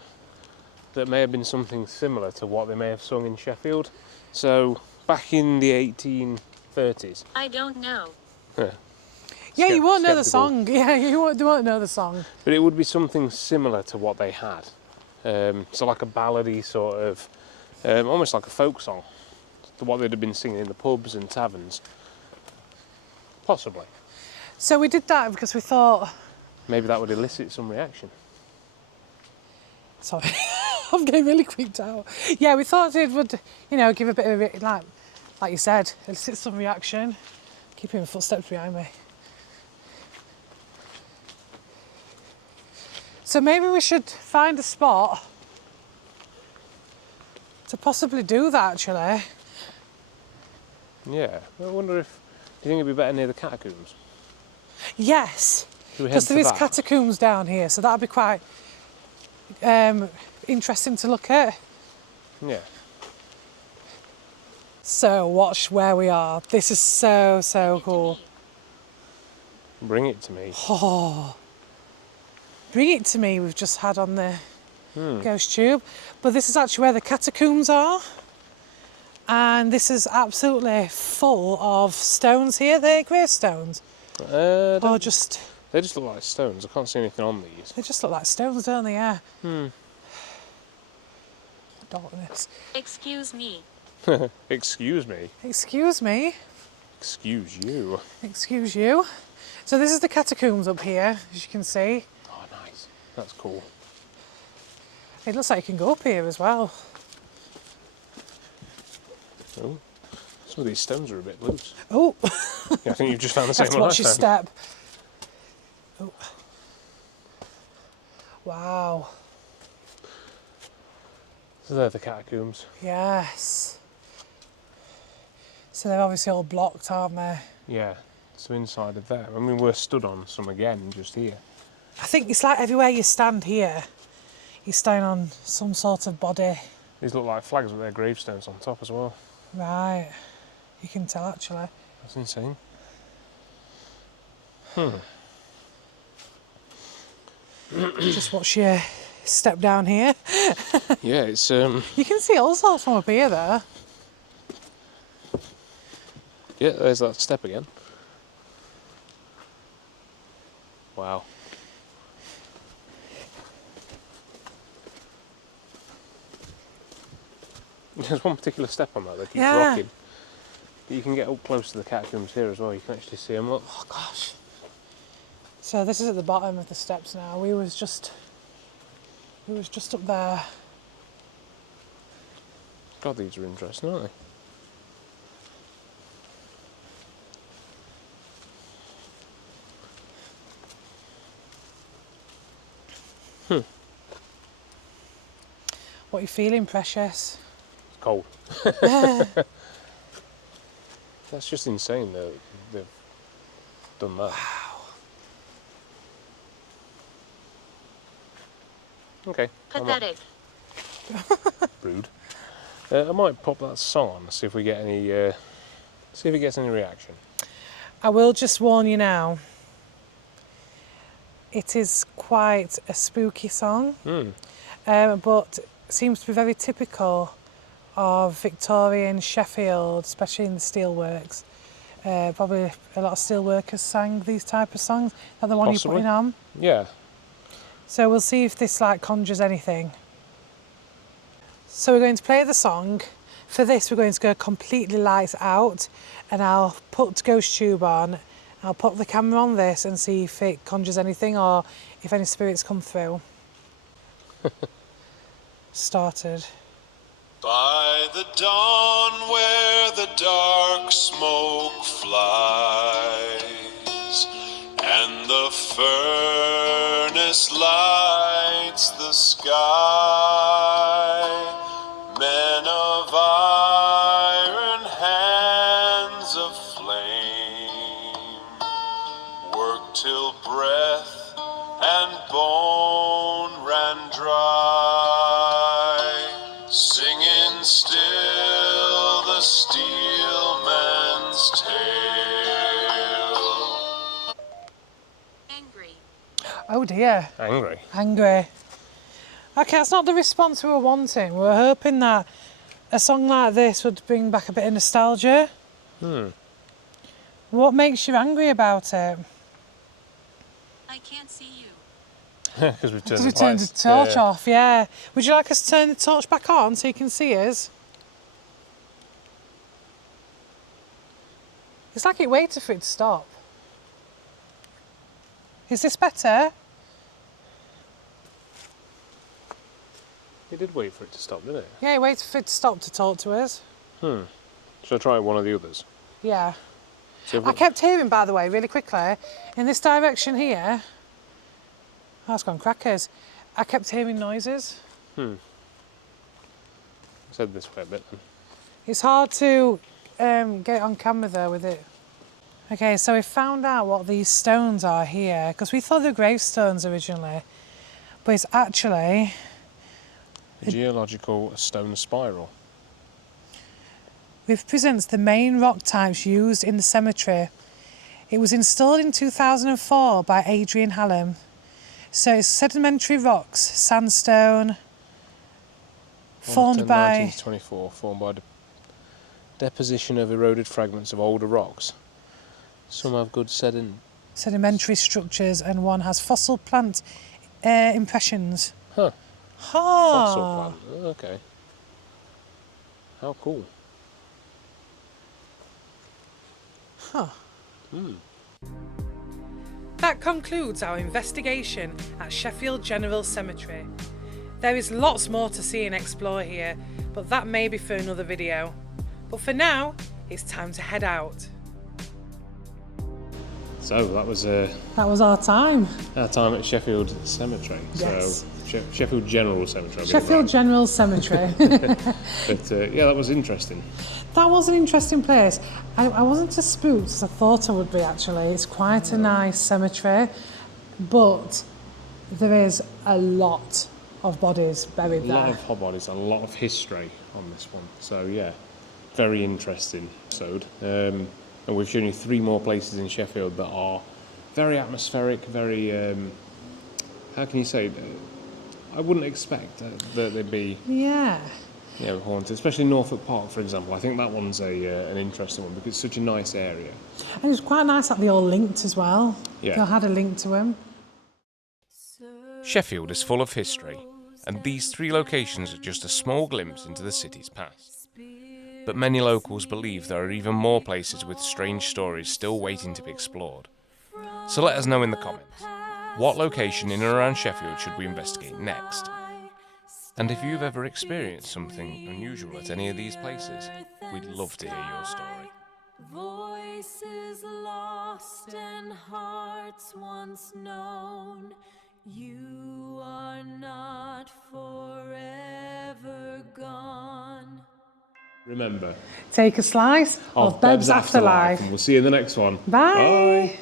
that may have been something similar to what they may have sung in Sheffield. So back in the 1830s. I don't know. Yeah, you won't know the Skeptical. song. Yeah, you won't know the song. But it would be something similar to what they had. So like a ballady sort of, almost like a folk song, to what they'd have been singing in the pubs and taverns. Possibly. So we did that because we thought... Maybe that would elicit some reaction. Sorry, I'm getting really creeped out. Yeah, we thought it would, give a bit of it, like you said, elicit some reaction. Keep hearing footsteps behind me. So maybe we should find a spot to possibly do that, actually. Yeah, I wonder if, do you think it'd be better near the catacombs? Yes, Should we head because to there is that? catacombs down here, so that'd be quite interesting to look at. Yeah. So watch where we are. This is so cool. Bring it to me. Oh, bring it to me. We've just had on the Ghost Tube, but this is actually where the catacombs are, and this is absolutely full of stones here. They're gravestones, or just They just look like stones. I can't see anything on these. they just look like stones, don't they? Yeah. Darkness. Excuse me. Excuse me. Excuse me. Excuse you. Excuse you. So this is the catacombs up here, as you can see. Oh, nice. That's cool. It looks like you can go up here as well. Oh, some of these stones are a bit loose. Oh, Yeah, I think you've just found the have same to one I watch your found. step. Oh. Wow. So they're the catacombs. Yes. So they're obviously all blocked, aren't they? Yeah. So inside of there. I mean, we're stood on some again just here. I think it's like everywhere you stand here, you stand on some sort of body. These look like flags with their gravestones on top as well. Right. You can tell, actually. That's insane. Just watch your step down here. Yeah, it's You can see all sorts from up here, though. yeah, there's that step again. Wow. There's one particular step on that keeps Yeah. rocking. But you can get up close to the catacombs here as well. You can actually see them. Look. Oh, gosh. So this is at the bottom of the steps now. We was just up there. God, these are interesting, aren't they? What are you feeling, precious? It's cold. That's just insane that they've done that. Okay. Pathetic. Rude. I might pop that song on, see if we get any. See if it gets any reaction. I will just warn you now. It is quite a spooky song, but seems to be very typical of Victorian Sheffield, especially in the steelworks. Probably a lot of steelworkers sang these type of songs. Are the one Possibly. you're putting on? Yeah. So we'll see if this conjures anything. So we're going to play the song. For this, we're going to go completely lights out, and I'll put Ghost Tube on, I'll put the camera on this and see if it conjures anything or if any spirits come through. Started. By the dawn where the dark smoke flies and the furnace lights the sky, men of iron, hands of flame, work till breath and bone ran dry, singing still the steelman's tale. Angry. Oh dear. Angry. Angry. Okay, that's not the response we were wanting. We were hoping that a song like this would bring back a bit of nostalgia. What makes you angry about it? I can't see you. Because we've turned Because we the turned the lights. torch off, yeah. Would you like us to turn the torch back on so you can see us? It's like it waited for it to stop. Is this better? It did wait for it to stop, didn't it? Yeah, it waited for it to stop to talk to us. Shall I try one of the others? Yeah. See if I kept hearing, by the way, really quickly, in this direction here. Oh, it's gone crackers. I kept hearing noises. Said this way a bit then. It's hard to get it on camera though with it. Okay, so we found out what these stones are here, because we thought they were gravestones originally, but it's actually A geological stone spiral. represents the main rock types used in the cemetery. It was installed in 2004 by Adrian Hallam. So it's sedimentary rocks, sandstone, formed by 1924, formed by deposition of eroded fragments of older rocks. Some have good sedimentary structures, and one has fossil plant impressions. Huh. Fossil plant. Oh, okay. How cool. Huh. That concludes our investigation at Sheffield General Cemetery. There is lots more to see and explore here, but that may be for another video. But for now, it's time to head out. So that was That was our time. our time at Sheffield Cemetery. Yes. So Sheffield General Cemetery. I'll get it Sheffield right. General Cemetery. But yeah, that was interesting. That was an interesting place. I wasn't as spooked as I thought I would be, actually. It's quite a nice cemetery, but there is a lot of bodies buried A there. lot of hot bodies, a lot of history on this one. So yeah, very interesting episode. And we've shown you 3 more places in Sheffield that are very atmospheric, very, how can you say, I wouldn't expect that they'd be haunted, especially Norfolk Park, for example. I think that one's an interesting one because it's such a nice area. And it was quite nice that they all linked as well. Yeah. They all had a link to them. Sheffield is full of history, and these 3 locations are just a small glimpse into the city's past. But many locals believe there are even more places with strange stories still waiting to be explored. So let us know in the comments, what location in and around Sheffield should we investigate next? And if you've ever experienced something unusual at any of these places, we'd love to hear your story. Voices lost and hearts once known, you are not forever gone. Remember, Take a slice of Beb's Afterlife. and we'll see you in the next one. Bye. Bye.